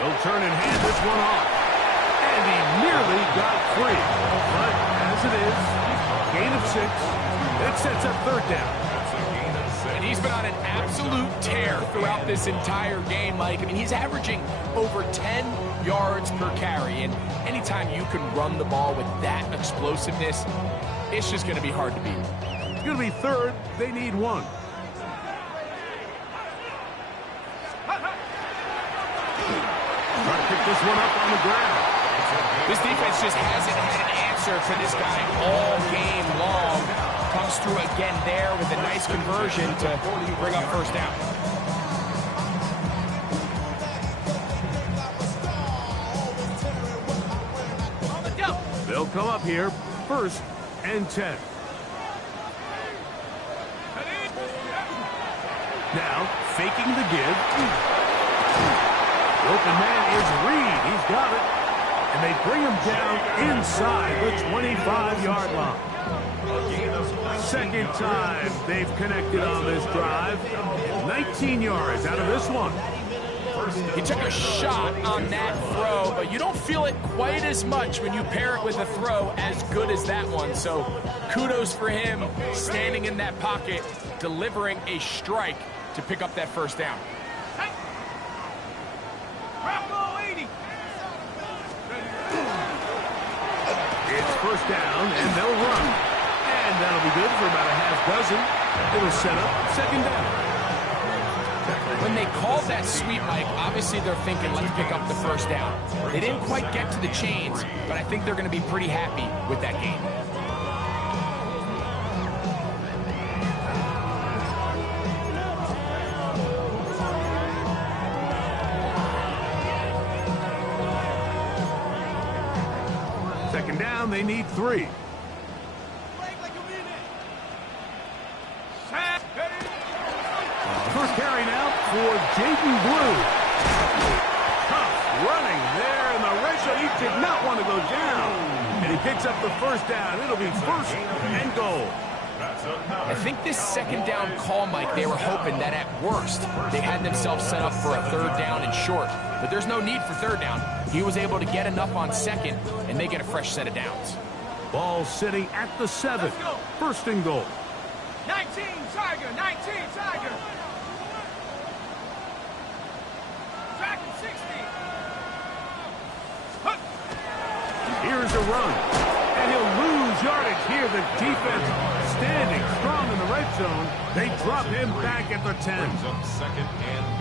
He'll turn and hand this one off. And he nearly got free. But as it is, gain of 6. It sets up 3rd down. And he's been on an absolute tear throughout this entire game, Mike. I mean, he's averaging over 10 yards per carry. And anytime you can run the ball with that explosiveness, it's just going to be hard to beat. It's going to be 3rd. They need 1. Trying to pick this one up on the ground. This defense just hasn't had an answer for this guy all game long. Comes through again there with a nice conversion to bring up first down. They'll come up here, 1st and 10. Now, faking the give. The open man is Reed. He's got it. And they bring him down inside the 25-yard line. 2nd time they've connected on this drive. 19 yards out of this one. He took a shot on that throw, but you don't feel it quite as much when you pair it with a throw as good as that one. So kudos for him standing in that pocket, delivering a strike to pick up that first down. It's first down, and they'll run. And that'll be good for about a half dozen. It'll set up 2nd down. When they called that sweep, Mike, obviously they're thinking, let's pick up the first down. They didn't quite get to the chains, but I think they're going to be pretty happy with that game. Second down, they need 3. First carry now for Jaden Blue. Tough running there in the red zone. He did not want to go down. And he picks up the first down. It'll be first and goal. I think this second down call, Mike, they were hoping that at worst they had themselves set up for a third down and short. But there's no need for third down. He was able to get enough on second, and they get a fresh set of downs. Ball sitting at the 7. First and goal. 19 Tiger, 19 Tiger. Tracking 60. Here's a run. And he'll lose yardage here. The defense standing strong in the red zone. They drop him back at the 10.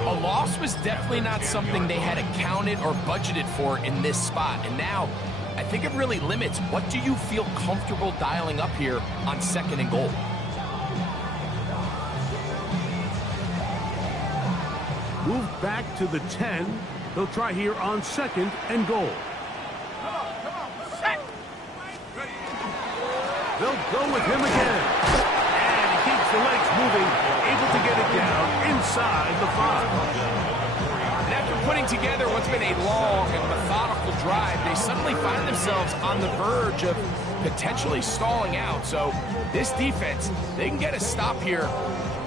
A loss was definitely not something they had accounted or budgeted for in this spot. And now, I think it really limits what do you feel comfortable dialing up here on second and goal. Move back to the 10. They'll try here on second and goal. Come on, set. They'll go with him again. And he keeps the legs moving, able to get it down inside the 5. And after putting together what's been a long and methodical drive, they suddenly find themselves on the verge of potentially stalling out. So this defense, they can get a stop here.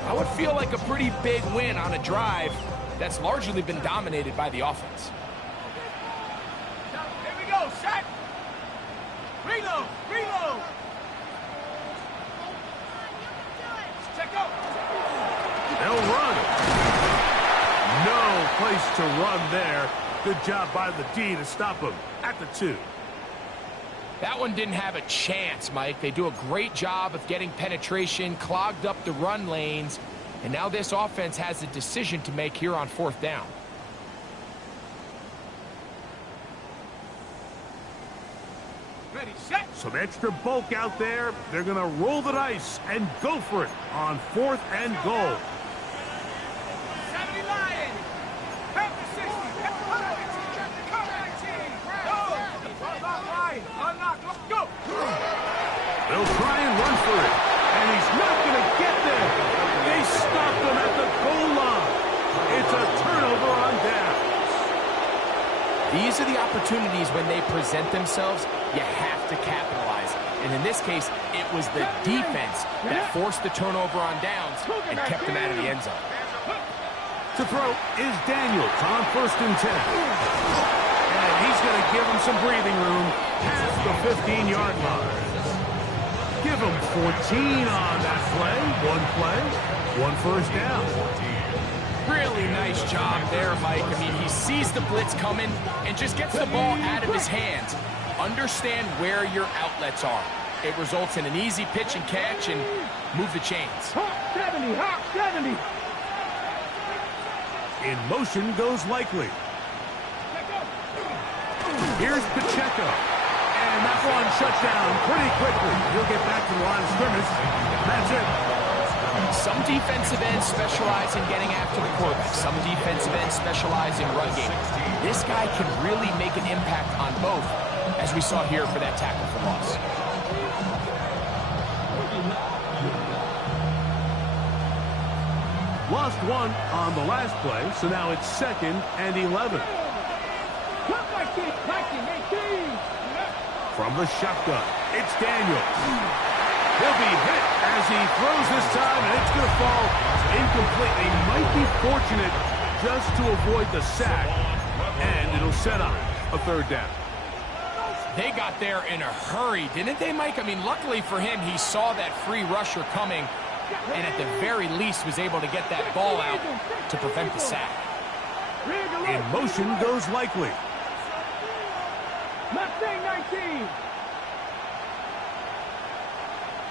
I would feel like a pretty big win on a drive that's largely been dominated by the offense. Here we go, set. Reload, reload. Check out. They'll run. No place to run there. Good job by the D to stop him at the 2. That one didn't have a chance, Mike. They do a great job of getting penetration, clogged up the run lanes, and now this offense has a decision to make here on 4th down. Ready, set. Some extra bulk out there. They're going to roll the dice and go for it on 4th and goal. 70 Lion. Help the 60. Come 19. Go. Unlock Lion. Unlock. Go. They'll try and run for it. And he's not going to get there. They stopped him at the goal line. It's a turnover on downs. These are the opportunities when they present themselves, you have to capitalize. And in this case, it was the defense that forced the turnover on downs and kept them out of the end zone. To throw is Daniels on 1st and 10. And he's going to give him some breathing room past the 15-yard line. Give him 14 on that play. One first down. Really nice job there, Mike. I mean, he sees the blitz coming and just gets the ball out of his hands. Understand where your outlets are. It results in an easy pitch and catch and move the chains. Hawk 70. Hawk 70. In motion goes Likely. Here's Pacheco. And that one shut down pretty quickly. He'll get back to the line of scrimmage. That's it. Some defensive ends specialize in getting after the quarterback. Some defensive ends specialize in run game. This guy can really make an impact on both, as we saw here for that tackle for loss. Lost one on the last play, so now it's 2nd and 11. From the shotgun, it's Daniels. He'll be hit as he throws this time, and it's going to fall incomplete. He might be fortunate just to avoid the sack, and it'll set up a 3rd down. They got there in a hurry, didn't they, Mike? I mean, luckily for him, he saw that free rusher coming, and at the very least was able to get that ball out to prevent the sack. In motion goes Likely. Mustang 19.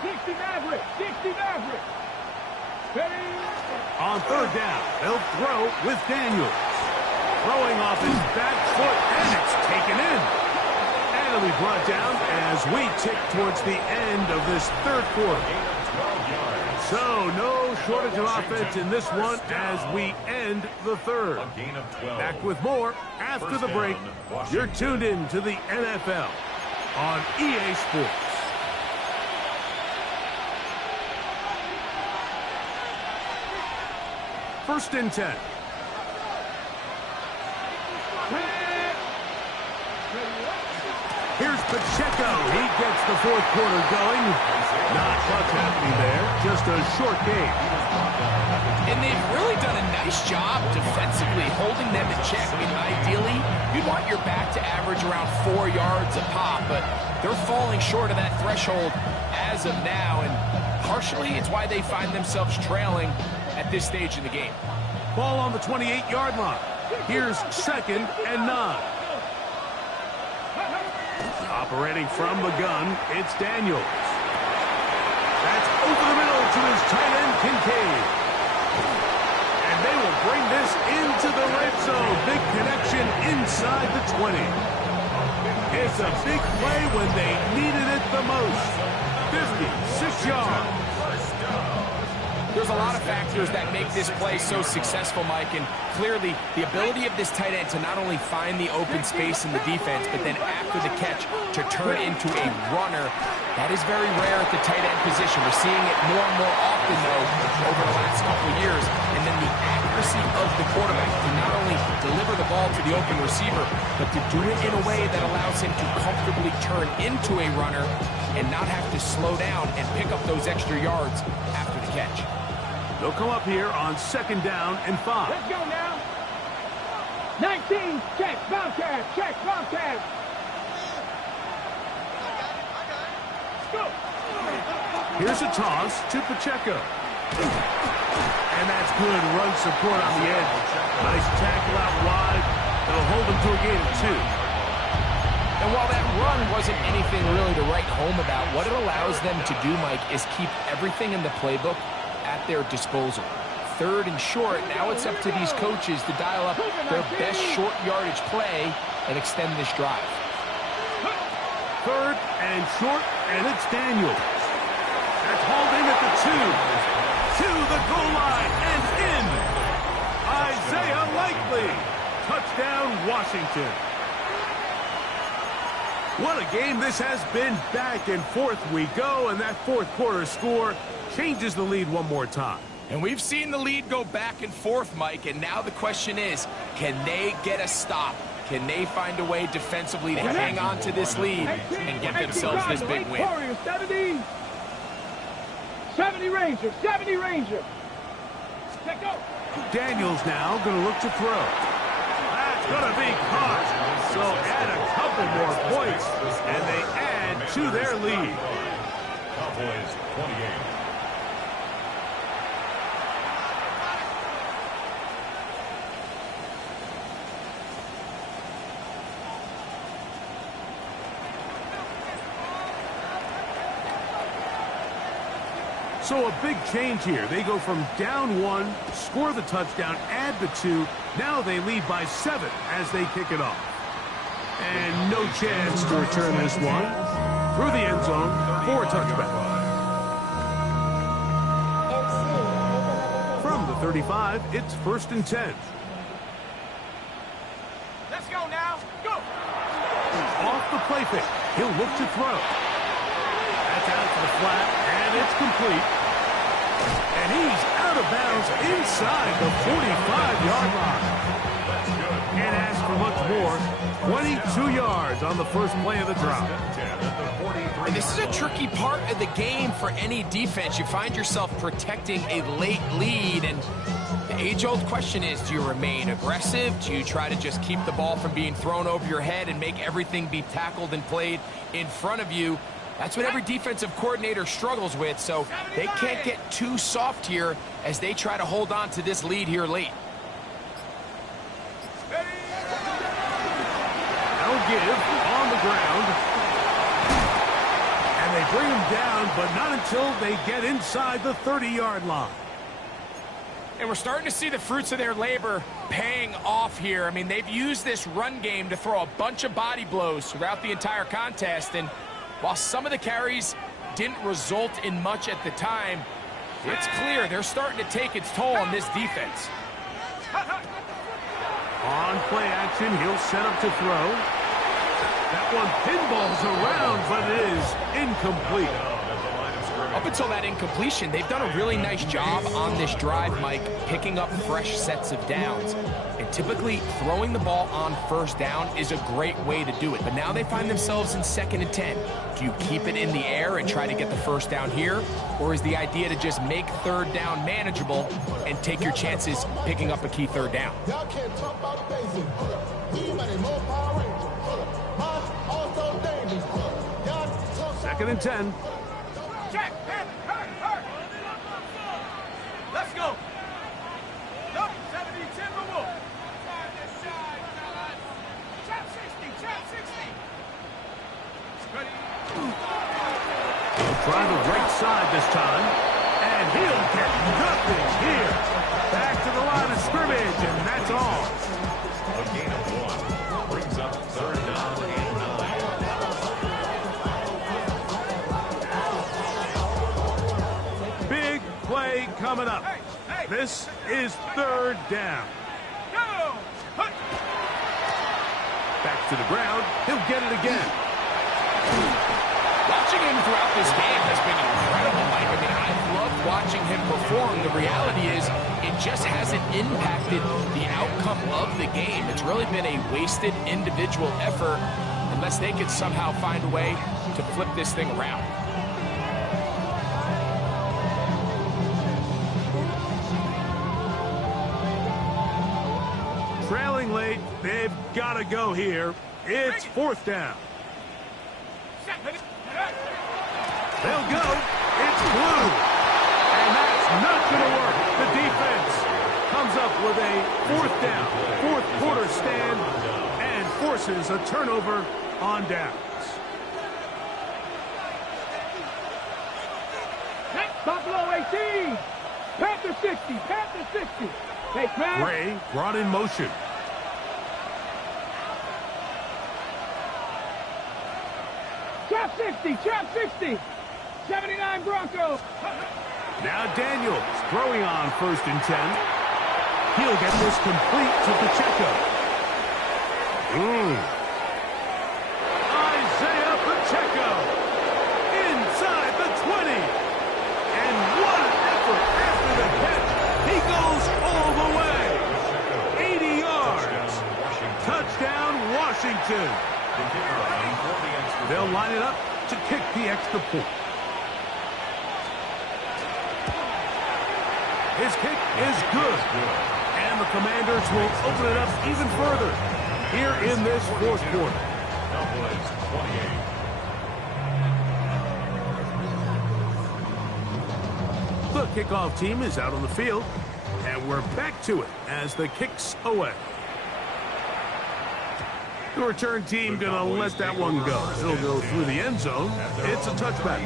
60 Maverick. 60 Maverick. Ready. On 3rd down, they'll throw with Daniels. Throwing off his back foot, and it's taken in. And it'll be brought down as we tick towards the end of this 3rd quarter. So, no shortage of offense in this one as we end the 3rd. Back with more after the break. You're tuned in to the NFL. on EA Sports. First and 10. Here's Pacheco. He gets the fourth quarter going. Not much happening there. Just a short game. And they've really done a nice job defensively holding them in check. I mean, ideally, you'd want your back to average around 4 yards a pop, but they're falling short of that threshold as of now, and partially it's why they find themselves trailing at this stage in the game. Ball on the 28-yard line. Here's 2nd and 9. Operating from the gun, it's Daniels. That's over the middle to his tight end, Kincaid. And they will bring this into the red zone. Big connection inside the 20. It's a big play when they needed it the most. 56 yards. There's a lot of factors that make this play so successful, Mike, and clearly the ability of this tight end to not only find the open space in the defense, but then after the catch to turn into a runner. That is very rare at the tight end position. We're seeing it more and more often, though, over the last couple of years. And then the accuracy of the quarterback to not only deliver the ball to the open receiver, but to do it in a way that allows him to comfortably turn into a runner and not have to slow down and pick up those extra yards after the catch. They'll come up here on 2nd down and 5. Let's go now. 19, check, Bobcat, check, Bobcat. Let's go. Here's a toss to Pacheco. And that's good run support on the edge. Nice tackle out wide. It'll hold them to a gain of 2. And while that run wasn't anything really to write home about, what it allows them to do, Mike, is keep everything in the playbook at their disposal. 3rd and short, now it's up to these coaches to dial up their best short yardage play and extend this drive. 3rd and short, and it's Daniels. That's hauled in at the 2. To the goal line and in. Isaiah Likely. Touchdown, Washington. What a game this has been. Back and forth we go, and that fourth quarter score changes the lead one more time. And we've seen the lead go back and forth, Mike, and now the question is, can they get a stop? Can they find a way defensively to hang on to this lead and get themselves this big win? 70 Ranger, 70 Ranger. Let go. Daniels now going to look to throw. That's going to be caught. So add a couple more points, and they add to their lead. Cowboys 28. So a big change here. They go from down 1, score the touchdown, add the 2. Now they lead by 7 as they kick it off. And no chance to return this one. Through the end zone for a touchback. From the 35, it's 1st and 10. Let's go now. Go. Off the play fake. He'll look to throw. That's out to the flat, and it's complete. And he's out of bounds inside the 45-yard line. Can't ask for much more. 22 yards on the first play of the drive. And this is a tricky part of the game for any defense. You find yourself protecting a late lead, and the age-old question is, do you remain aggressive? Do you try to just keep the ball from being thrown over your head and make everything be tackled and played in front of you? That's what every defensive coordinator struggles with, so they can't get too soft here as they try to hold on to this lead here late. They'll give on the ground. And they bring him down, but not until they get inside the 30-yard line. And we're starting to see the fruits of their labor paying off here. I mean, they've used this run game to throw a bunch of body blows throughout the entire contest, and while some of the carries didn't result in much at the time, it's clear they're starting to take its toll on this defense. On play action, he'll set up to throw. That one pinballs around, but it is incomplete. Up until that incompletion, they've done a really nice job on this drive, Mike, picking up fresh sets of downs. And typically, throwing the ball on first down is a great way to do it. But now they find themselves in 2nd and 10. Do you keep it in the air and try to get the first down here? Or is the idea to just make 3rd down manageable and take your chances picking up a key 3rd down? Y'all can't talk about basic. Anybody more Power Ranger. Also dangerous. 2nd and 10. Check. Hurt. Let's go. Nope. 70, Timberwolf. Chop 60. Ready. He'll try the right side this time, and he'll get nothing here. Back to the line of scrimmage, and that's all. A gain of 1 brings up 3rd down and 9. Big play coming up. Hey. This is 3rd down. Go. Back to the ground. He'll get it again. Watching him throughout this game has been incredible, Mike. I mean, I've loved watching him perform. The reality is it just hasn't impacted the outcome of the game. It's really been a wasted individual effort unless they could somehow find a way to flip this thing around. Trailing late, they've got to go here. It's 4th down. They'll go. It's blue. And that's not going to work. The defense comes up with a 4th down, 4th quarter stand, and forces a turnover on downs. Buffalo 18. Panther 60. Hey, man. Ray brought in motion. Chop 60. 79 Broncos. Now Daniels throwing on 1st and 10. He'll get this complete to Pacheco. Isaiah Pacheco inside the 20. And what an effort after the catch. He goes all the way. 80 yards. Touchdown, Washington. They'll line it up to kick the extra point. His kick is good. And the Commanders will open it up even further here in this 4th quarter. Cowboys 28. The kickoff team is out on the field, and we're back to it as the kick's away. The return team going to let that one go. It'll go through the end zone. It's a touchback.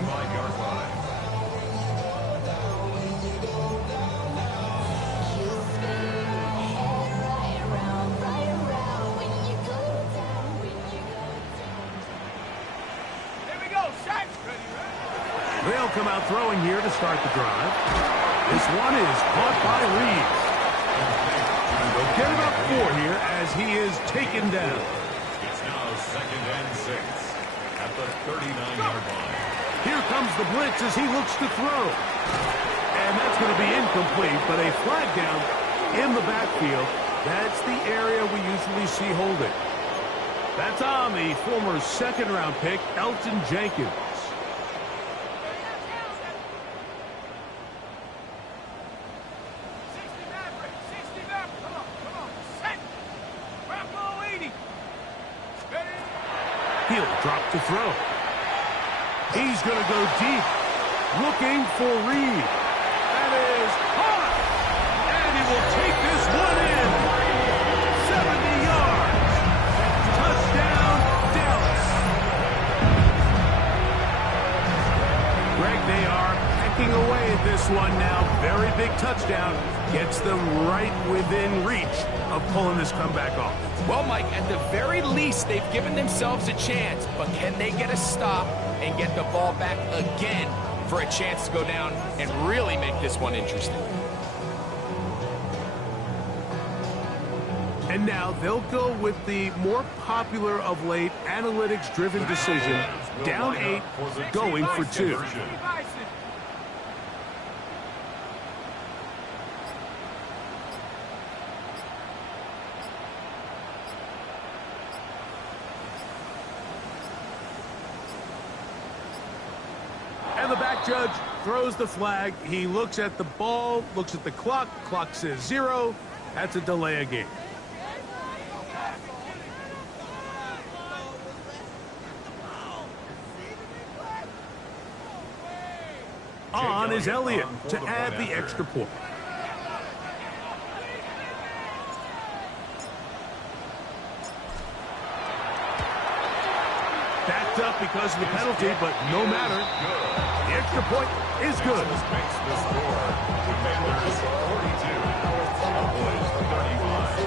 They'll come out throwing here to start the drive. This one is caught by Reed. They'll get it up 4 here as he is taken down. It's now 2nd and 6 at the 39-yard line. Here comes the blitz as he looks to throw. And that's going to be incomplete, but a flag down in the backfield. That's the area we usually see holding. That's on the former 2nd-round pick, Elton Jenkins. He'll drop to throw. He's going to go deep, looking for Reed. That is caught. And he will take this one in. 70 yards. Touchdown, Dallas. Greg, they are hacking away at this one now. Very big touchdown. Gets them right within reach of pulling this comeback off. Well, Mike, at the very least, they've given themselves a chance. But can they get a stop and get the ball back again for a chance to go down and really make this one interesting? And now they'll go with the more popular of late analytics-driven decision. Down 8, going for 2. And the back judge throws the flag. He looks at the ball, looks at the clock. Clock says 0. That's a delay of game. On is Elliott to add the extra point. Backed up because of the penalty, but no matter. The extra point is good. Makes the score. Commanders 42. Cowboys 35.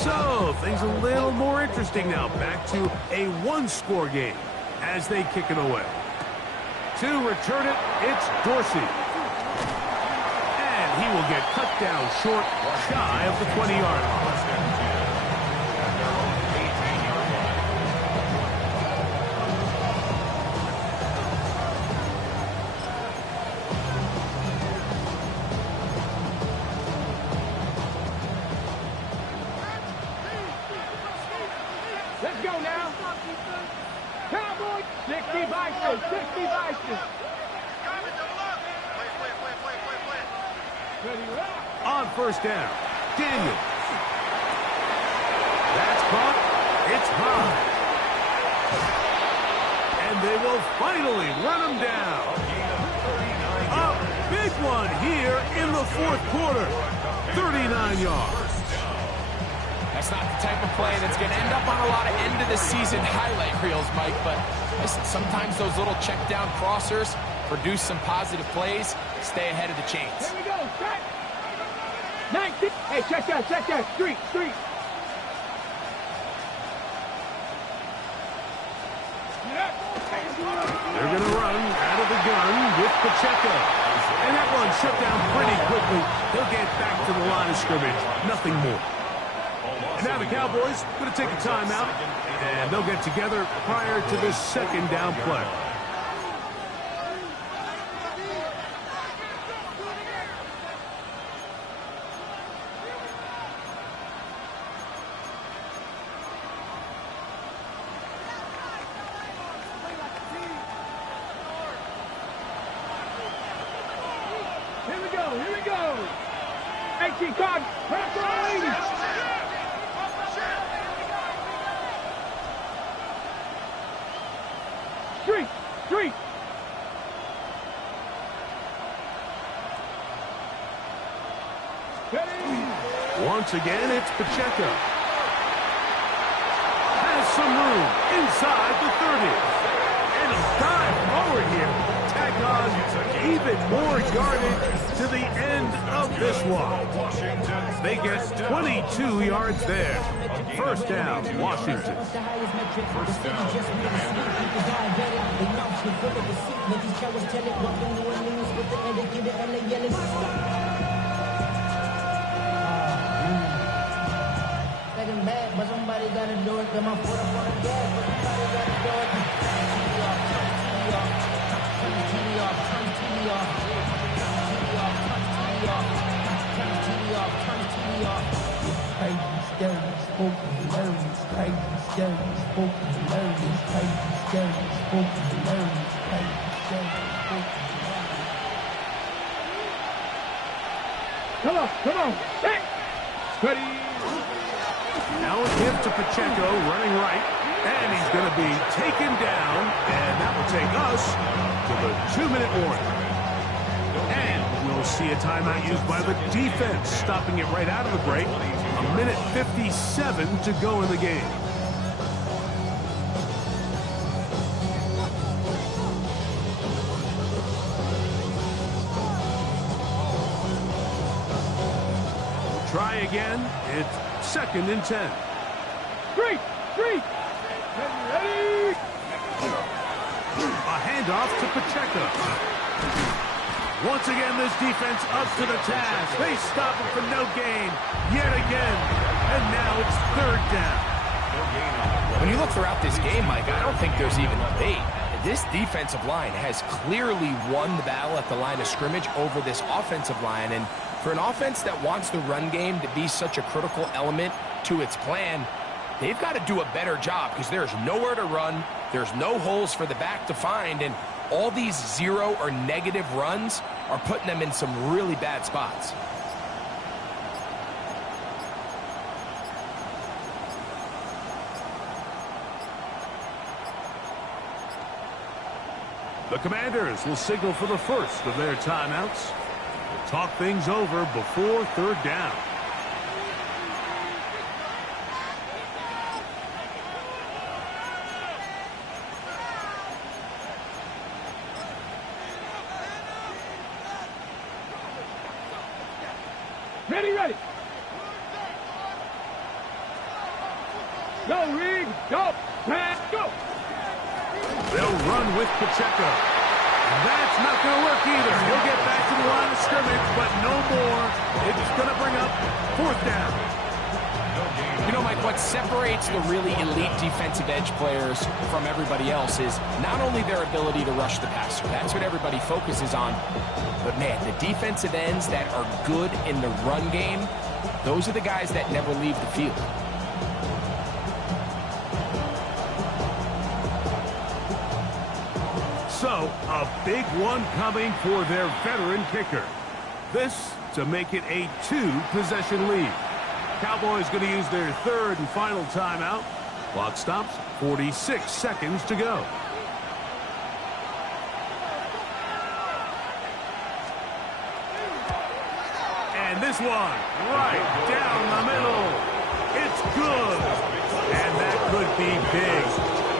So, things a little more interesting now. Back to a one-score game as they kick it away. To return it, it's Dorsey. And he will get cut down short, shy of the 20-yard line. Let's go now. Cowboys, 60 Vikings, 60 Vikings. On first down, Daniel. That's caught. It's high. And they will finally run him down. A big one here in the fourth quarter. 39 yards. That's not the type of play that's going to end up on a lot of end-of-the-season highlight reels, Mike. But listen, sometimes those little check-down crossers produce some positive plays. Stay ahead of the chains. Here we go, set. 19. Hey, check that, street. They're going to run out of the gun with Pacheco. And that one shut down pretty quickly. They'll get back to the line of scrimmage. Nothing more. And now the Cowboys going to take a timeout, and they'll get together prior to this second down play. Here we go. 18 card, pressure. Street. Once again, it's Pacheco. Has some room inside the 30. And a dive forward here. Tack on even more yardage to the end of this one. They get 22 yards there. First down, Washington. First down, Second bad, but somebody gotta do it. Got my foot up on the gas, but somebody gotta do it. Turn the TV off. Crazy, scary, spooky, hilarious. Crazy, scary, spooky, hilarious. Crazy, scary, spooky, hilarious. Crazy, scary, spooky, hilarious. Come on. Hey. Ready. Now a give to Pacheco, running right, and he's going to be taken down, and that will take us to the 2-minute warning. And we'll see a timeout used by the defense, stopping it right out of the break. 1:57 to go in the game. Try again. It's 2nd and 10. Three. Ready. A handoff to Pacheco. Once again, this defense up to the task. They stop him for no gain yet again. And now it's third down. When you look throughout this game, Mike, I don't think there's even a debate. This defensive line has clearly won the battle at the line of scrimmage over this offensive line. And for an offense that wants the run game to be such a critical element to its plan, they've got to do a better job because there's nowhere to run. There's no holes for the back to find. And all these zero or negative runs are putting them in some really bad spots. The Commanders will signal for the first of their timeouts. We'll talk things over before third down. Ready. Go, Reed. Go. Pass. Go. They'll run with Pacheco. That's not going to work either. He'll get back to the line of scrimmage, but no more. It's going to bring up fourth down. You know, Mike, what separates the really elite defensive edge players from everybody else is not only their ability to rush the passer. That's what everybody focuses on. But, man, the defensive ends that are good in the run game, those are the guys that never leave the field. So, a big one coming for their veteran kicker. This to make it a 2-possession lead. Cowboys going to use their third and final timeout. Clock stops, 46 seconds to go. And this one, right down the middle. It's good. And that could be big.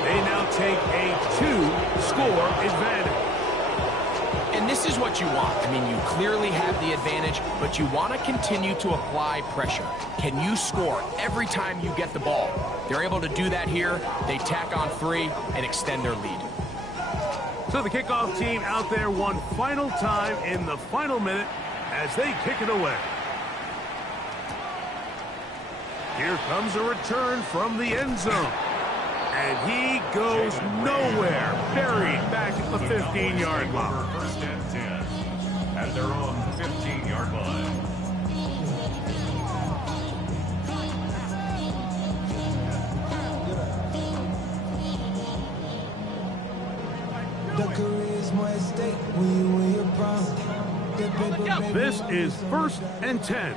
They now take a 2-score advantage. And this is what you want. I mean, you clearly have the advantage, but you want to continue to apply pressure. Can you score every time you get the ball? They're able to do that here. They tack on 3 and extend their lead. So the kickoff team out there one final time in the final minute as they kick it away. Here comes a return from the end zone. And he goes nowhere. Buried back at the 15-yard line. First and 10 at their own 15-yard line. This is first and 10.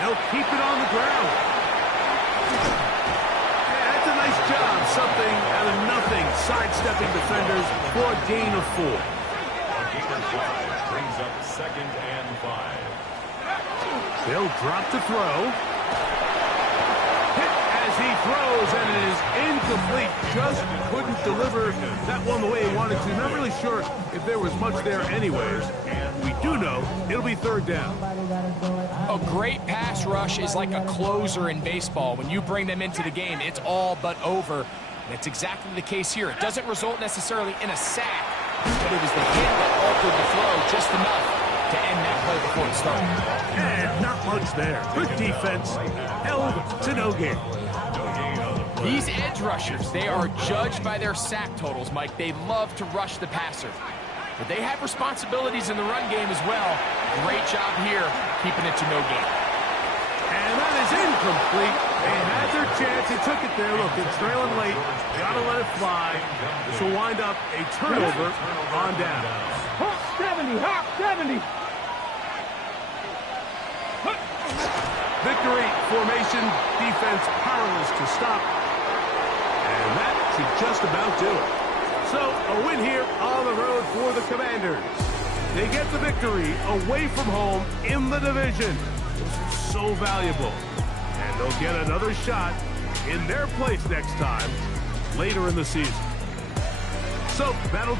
They'll keep it on the ground. Yeah, that's a nice job. Something out of nothing. Sidestepping defenders for a gain of 4. A gain of 5 brings up second and 5. They'll drop to throw. Hit as he throws, and it is incomplete. Just couldn't deliver that one the way he wanted to. Not really sure if there was much there anyways. We do know it'll be third down. A great pass rush is like a closer in baseball. When you bring them into the game, it's all but over. That's exactly the case here. It doesn't result necessarily in a sack, but it was the hit that altered the flow just enough to end that play before it started. And not much there. Good defense. Held to no gain. These edge rushers, they are judged by their sack totals, Mike. They love to rush the passer. But they have responsibilities in the run game as well. Great job here, keeping it to no gain. And that is incomplete. They had their chance. They took it there. Look, it's trailing late. Got to let it fly. This will wind up a turnover on down. Hawk 70. Hawk 70. Victory formation. Defense powerless to stop. And that should just about do it. So, a win here on the road for the Commanders. They get the victory away from home in the division. This is so valuable. And they'll get another shot in their place next time later in the season. So, that'll